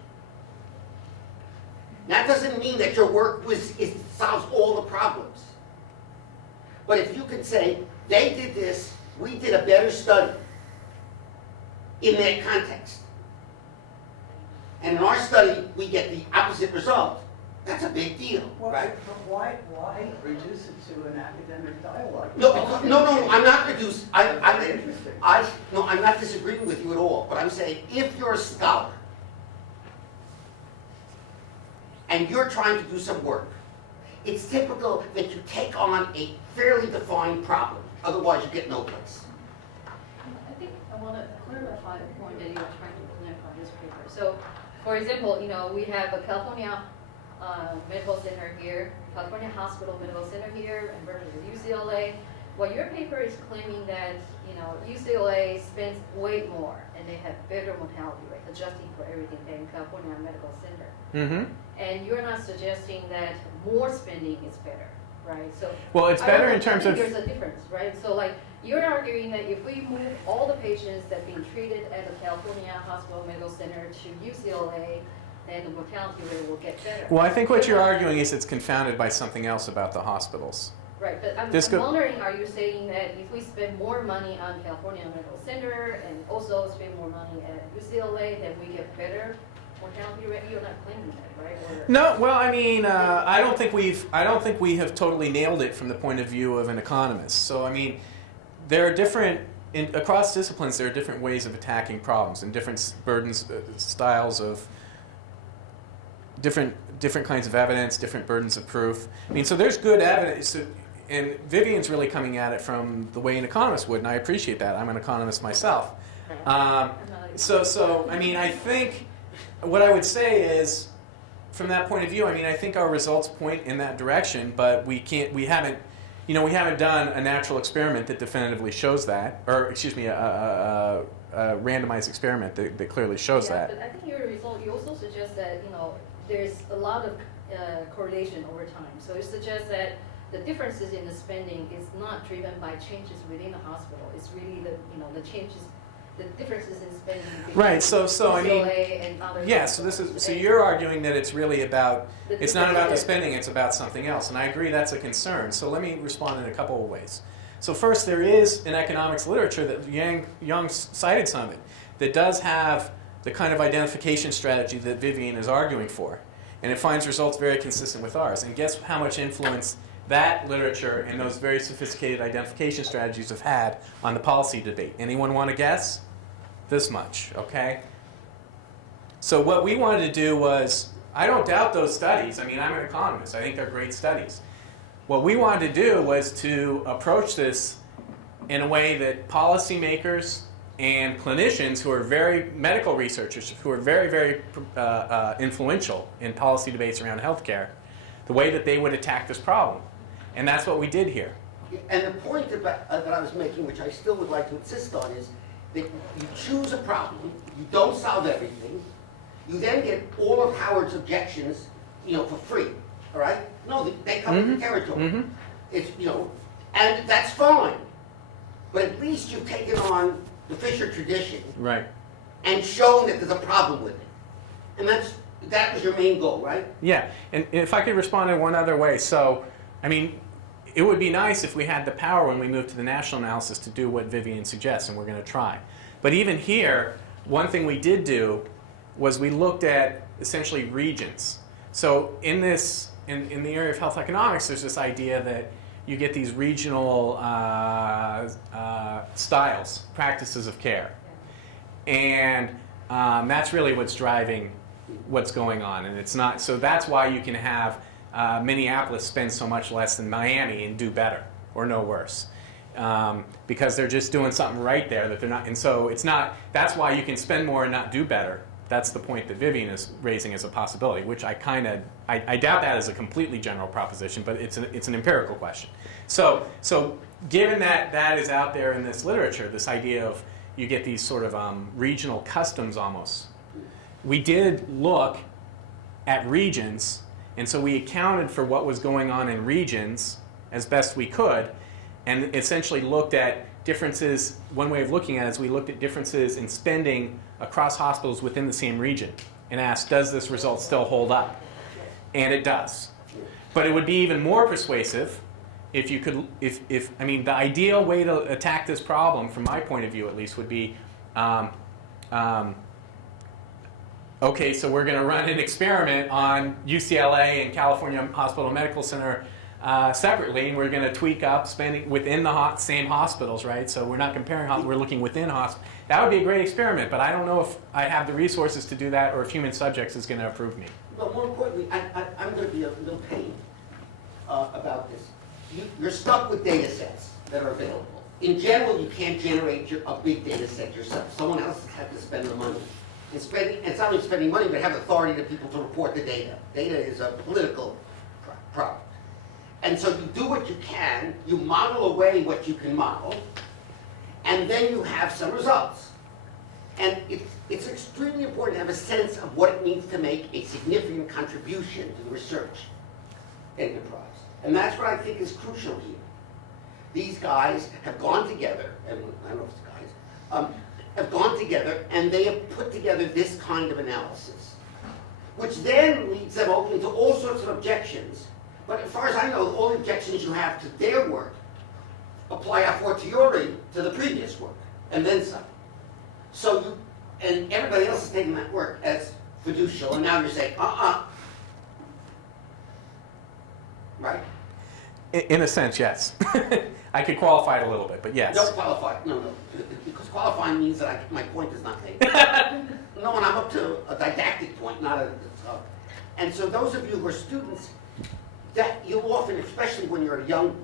That doesn't mean that your work solves all the problems. But if you can say, they did this, we did a better study in that context. And in our study, we get the opposite result. That's a big deal, right? But why reduce it to an academic dialogue? No, I'm not reducing. Interesting. I'm not disagreeing with you at all. But I'm saying, if you're a scholar, and you're trying to do some work, it's typical that you take on a fairly defined problem. Otherwise, you get no place. I think I want to clarify the point that you were trying to clarify this paper. So, for example, we have a California Medical Center here, California Hospital Medical Center here, and versus UCLA. Well, your paper is claiming that UCLA spends way more, and they have better mortality rate, adjusting for everything, than California Medical Center. And you're not suggesting that more spending is better. right? So. Well, it's I better don't in terms think of- There's a difference, right? So like, you're arguing that if we move all the patients that have been treated at the California Hospital Medical Center to UCLA, then the mortality rate will get better. Well, I think what you're not- arguing is it's confounded by something else about the hospitals. Right, but I'm This go- wondering, are you saying that if we spend more money on California Medical Center and also spend more money at UCLA, then we get better mortality rate? You're not claiming that, right? Or- No, well, I mean, I don't think we have totally nailed it from the point of view of an economist. So, I mean, there are different across disciplines. There are different ways of attacking problems and different burdens, styles of different kinds of evidence, different burdens of proof. I mean, so there's good evidence, and Vivian's really coming at it from the way an economist would, and I appreciate that. I'm an economist myself. So I mean, I think what I would say is, from that point of view, I mean, I think our results point in that direction, but we haven't done a natural experiment that definitively shows that, or excuse me, a randomized experiment that clearly shows that. But I think your result, you also suggest that, there's a lot of correlation over time. So it suggests that the differences in the spending is not driven by changes within the hospital. It's really the changes, the differences in spending between Right. So I mean, UCLA and other yeah. So you're arguing that it's really about, it's not about the spending, it's about something else, and I agree that's a concern. So let me respond in a couple of ways. So first, there is an economics literature that Young cited some of it that does have the kind of identification strategy that Vivian is arguing for, and it finds results very consistent with ours. And guess how much influence that literature and those very sophisticated identification strategies have had on the policy debate? Anyone want to guess? This much, okay? So what we wanted to do was, I don't doubt those studies. I mean, I'm an economist. I think they're great studies. What we wanted to do was to approach this in a way that policymakers and clinicians who are medical researchers, who are very, very influential in policy debates around healthcare, the way that they would attack this problem. And that's what we did here. And the point that I was making, which I still would like to insist on, is that you choose a problem, you don't solve everything, you then get all of Howard's objections, for free, all right? No, they come with the territory. It's, and that's fine. But at least you've taken on the Fisher tradition Right. and shown that there's a problem with it. And that was your main goal, right? Yeah, and if I could respond in one other way. So, I mean, it would be nice if we had the power when we move to the national analysis to do what Vivian suggests, and we're going to try. But even here, one thing we did do was we looked at essentially regions. So in the area of health economics, there's this idea that you get these regional styles, practices of care. And that's really what's driving what's going on. And it's not, so that's why you can have Minneapolis spend so much less than Miami and do better or no worse. Because they're just doing something right there that they're not, and so it's not, that's why you can spend more and not do better. That's the point that Vivian is raising as a possibility, which I doubt that is a completely general proposition, but it's an empirical question. So given that that is out there in this literature, this idea of you get these sort of regional customs almost, we did look at regions, and so we accounted for what was going on in regions as best we could, and essentially looked at differences. One way of looking at it is we looked at differences in spending across hospitals within the same region and asked, does this result still hold up? And it does. But it would be even more persuasive if you could, I mean, the ideal way to attack this problem, from my point of view at least, would be, okay, so we're going to run an experiment on UCLA and California Hospital Medical Center separately, and we're going to tweak up spending within the same hospitals, right? So we're not comparing hospitals, we're looking within hospitals. That would be a great experiment, but I don't know if I have the resources to do that or if human subjects is going to approve me. But more importantly, I'm going to be a little pain about this. You're stuck with data sets that are available. In general, you can't generate a big data set yourself. Someone else has to spend the money. And it's not only spending money, but have authority to people to report the data. Data is a political problem. And so you do what you can, you model away what you can model, and then you have some results. And it's extremely important to have a sense of what it means to make a significant contribution to the research enterprise. And that's what I think is crucial here. These guys have gone together, and I don't know if it's guys, have gone together and they have put together this kind of analysis, which then leads them open to all sorts of objections. But as far as I know, all the objections you have to their work apply a fortiori to the previous work, and then some. So you, and everybody else is taking that work as fiducial, and now you're saying, right? In a sense, yes. I could qualify it a little bit, but yes. Don't qualify, no, because qualifying means that my point is not taken. No, and I'm up to a didactic point, not a, and so those of you who are students, that you'll often, especially when you're a young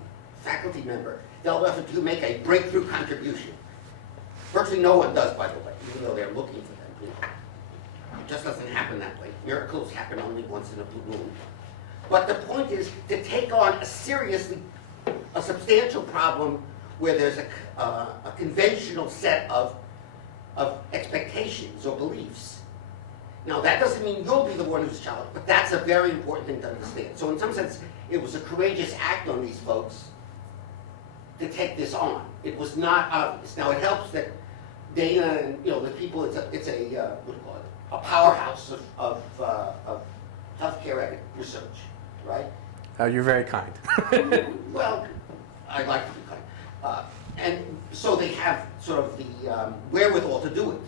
faculty member, they'll often do make a breakthrough contribution. Virtually no one does, by the way, even though they're looking for them. You know. It just doesn't happen that way. Miracles happen only once in a blue moon. But the point is to take on a substantial problem where there's a conventional set of expectations or beliefs. Now, that doesn't mean you'll be the one who's challenged, but that's a very important thing to understand. So in some sense, it was a courageous act on these folks to take this on. It was not obvious. Now, it helps that Dana and the people, it's a what do you call it, a powerhouse of healthcare research, right? You're very kind. Well, I'd like to be kind. And so they have sort of the wherewithal to do it,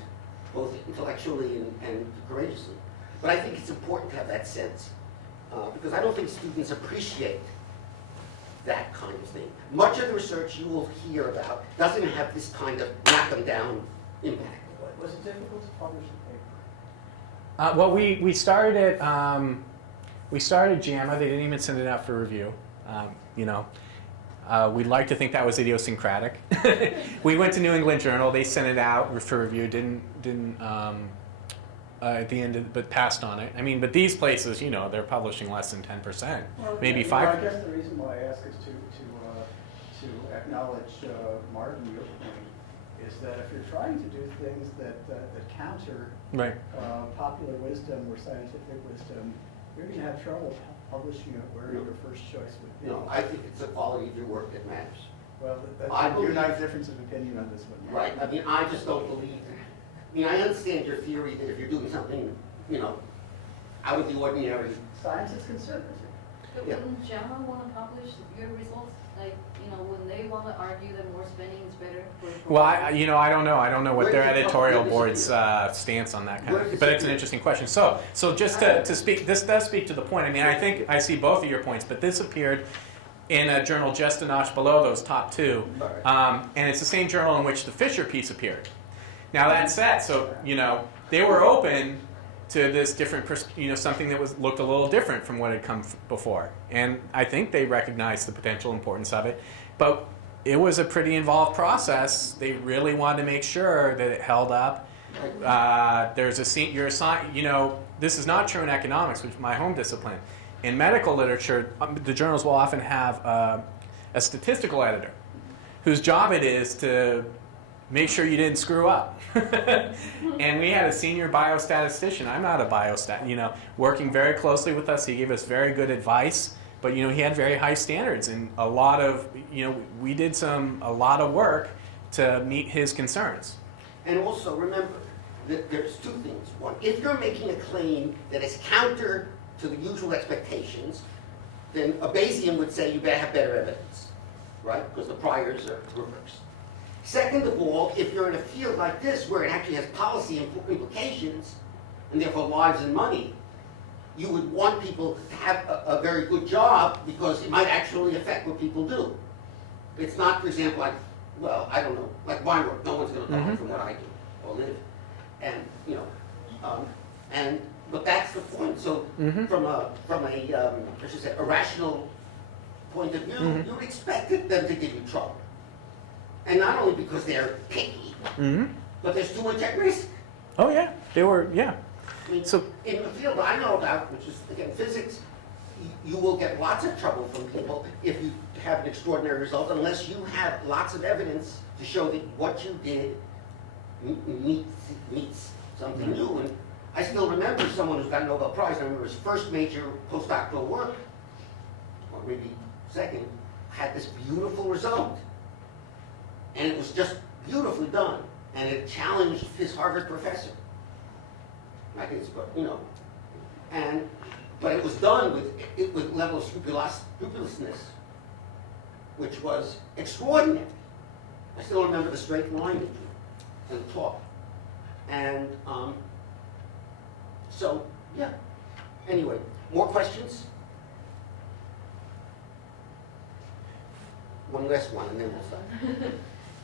both intellectually and courageously. But I think it's important to have that sense, because I don't think students appreciate that kind of thing. Much of the research you will hear about doesn't have this kind of knock them down impact. Was it difficult to publish the paper? Well, we started JAMA. They didn't even send it out for review. We'd like to think that was idiosyncratic. We went to New England Journal. They sent it out for review. Didn't at the end, but passed on it. I mean, but these places, they're publishing less than 10%, maybe 5%. I guess the reason why I ask is to acknowledge Martin, your point, is that if you're trying to do things that counter Right. Popular wisdom or scientific wisdom, you're going to have trouble publishing it where your first choice would be. No, I think it's the quality of your work that matters. Well, I you're believe- not a difference of opinion on this one. Right, I mean, I just don't believe, I understand your theory that if you're doing something, out of the ordinary. Science is conservative. But Yeah. wouldn't JAMA want to publish your results? Like, when they want to argue that more spending is better for... Well, I don't know. I don't know what Where their does it come- editorial where does it board's stance on that kind Where of. does But it it's an come? interesting question. So just to speak, this does speak to the point. I mean, I think I see both of your points, but this appeared in a journal just a notch below those top two, and it's the same journal in which the Fisher piece appeared. Now that said, so they were open to this different, something that looked a little different from what had come before, and I think they recognized the potential importance of it, but it was a pretty involved process. They really wanted to make sure that it held up. There's this is not true in economics, which is my home discipline. In medical literature, the journals will often have a statistical editor whose job it is to make sure you didn't screw up. And we had a senior biostatistician. I'm not a biostat, working very closely with us. He gave us very good advice, but he had very high standards, and a lot of, we did a lot of work to meet his concerns. And also remember that there's two things. One, if you're making a claim that is counter to the usual expectations, then a Bayesian would say you better have better evidence, right? Because the priors are reversed. Second of all, if you're in a field like this where it actually has policy implications, and therefore lives and money, you would want people to have a very good job because it might actually affect what people do. It's not, for example, I don't know, like my work. No one's going to die from what I do or live. And, but that's the point. So from a I should say, a rational point of view, you would expect them to give you trouble. And not only because they're picky, but there's too much at risk. Oh yeah, they were, yeah. I mean, So- in the field I know about, which is, again, physics, you will get lots of trouble from people if you have an extraordinary result, unless you have lots of evidence to show that what you did meets something new. And I still remember someone who's got a Nobel Prize. I remember his first major postdoctoral work, or maybe second, had this beautiful result. And it was just beautifully done. And it challenged his Harvard professor. I think it's, you know, but it was done with a level of scrupulousness, which was extraordinary. I still remember the straight line and the talk. And so, yeah. Anyway, more questions? One last one, and then we'll stop.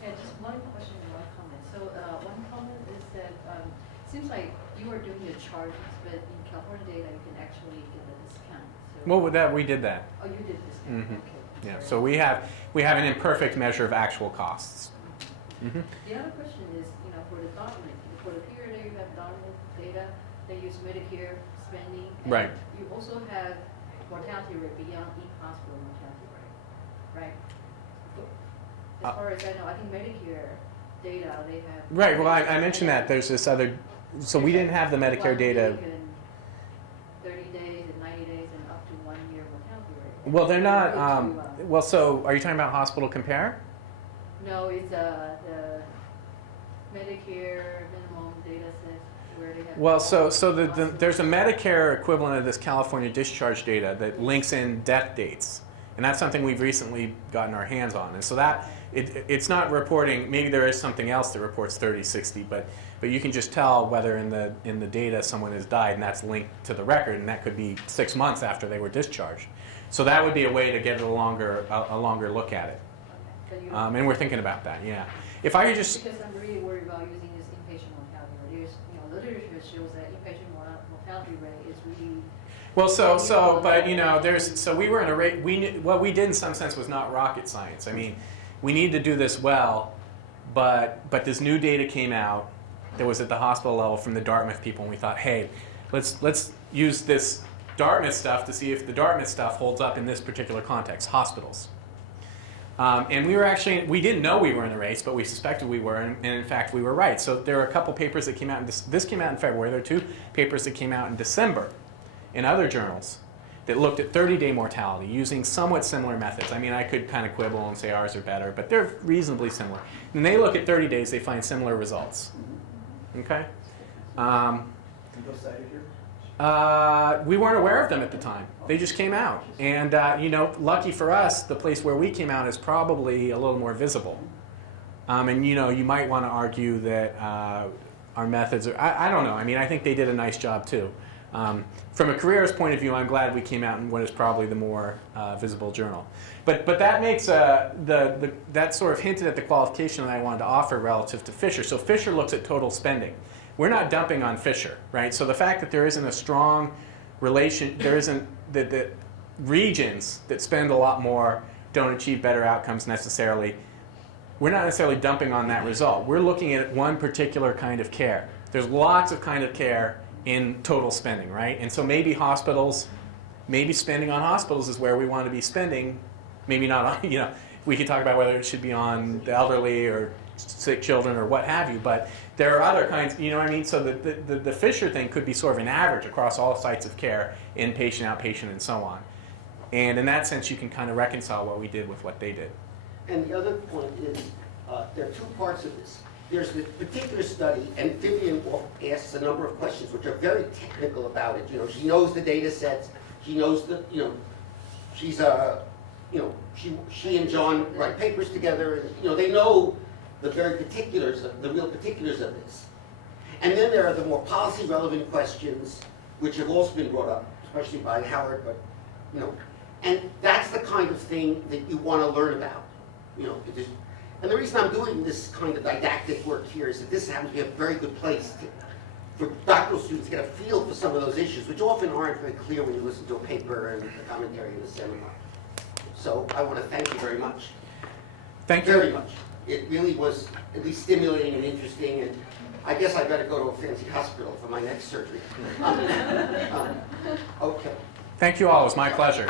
Yeah, just one question and one comment. So one comment is that it seems like you are doing the charges, but in California data you can actually get a discount. So Well, with that, we did that. Oh, you did discount. Mhm. Okay. Yeah, Sorry. so we have an imperfect measure of actual costs. Mhm. The other question is, you know, for the dominant, for the period that you have dominant data, they use Medicare spending. And Right. you also have mortality rate beyond each hospital mortality rate, right? As far as I know, I think Medicare data, they have. Right, well, I mentioned that. There's this other, so we didn't have the Medicare 1 data. week and 30 days and 90 days and up to 1 year mortality rate. Well, they're not, Good to, well, so are you talking about Hospital Compare? No, it's the Medicare minimum data set where they have. Well, so hospital- there's a Medicare equivalent of this California discharge data that links in death dates. And that's something we've recently gotten our hands on. And so that, it's not reporting, maybe there is something else that reports 30, 60, but you can just tell whether in the data someone has died, and that's linked to the record, and that could be 6 months after they were discharged. So that would be a way to get a longer look at it. Okay, but you- And we're thinking about that, yeah. If I could just, Because I'm really worried about using this inpatient mortality rate. There's, you know, literature shows that inpatient mortality rate is really. well, but you know, we were in a rate, what we did in some sense was not rocket science. I mean, we need to do this well, but this new data came out that was at the hospital level from the Dartmouth people, and we thought, hey, let's use this Dartmouth stuff to see if the Dartmouth stuff holds up in this particular context, hospitals. And we didn't know we were in the race, but we suspected we were, and in fact we were right. So there are a couple papers that came out, this came out in February, there are 2 papers that came out in December in other journals that looked at 30-day mortality using somewhat similar methods. I mean, I could kind of quibble and say ours are better, but they're reasonably similar. And they look at 30 days, they find similar results. Okay? And those cited here? We weren't aware of them at the time. They just came out. And, you know, lucky for us, the place where we came out is probably a little more visible. And, you know, you might want to argue that our methods are, I don't know. I mean, I think they did a nice job, too. From a career's point of view, I'm glad we came out in what is probably the more visible journal. But that makes, that sort of hinted at the qualification that I wanted to offer relative to Fisher. So Fisher looks at total spending. We're not dumping on Fisher, right? So the fact that there isn't a strong relation, there isn't, that regions that spend a lot more don't achieve better outcomes necessarily, we're not necessarily dumping on that result. We're looking at one particular kind of care. There's lots of kind of care in total spending, right? And so maybe hospitals, maybe spending on hospitals is where we want to be spending, maybe not on, you know, we could talk about whether it should be on the elderly or sick children or what have you, but there are other kinds, you know what I mean? So the Fisher thing could be sort of an average across all sites of care, inpatient, outpatient, and so on. And in that sense, you can kind of reconcile what we did with what they did. And the other point is, there are 2 parts of this. There's the particular study, and Vivian asks a number of questions which are very technical about it. You know, she knows the data sets, she knows the, you know, she's you know, she and John write papers together, and you know, they know the very particulars, the real particulars of this. And then there are the more policy relevant questions which have also been brought up, especially by Howard, but you know, and that's the kind of thing that you want to learn about. You know, and the reason I'm doing this kind of didactic work here is that this happens to be a very good place for doctoral students to get a feel for some of those issues, which often aren't very clear when you listen to a paper and a commentary in a seminar. So I want to thank you very much. Thank you. Very much. It really was at least stimulating and interesting, and I guess I better go to a fancy hospital for my next surgery. Okay. Thank you all. It was my pleasure.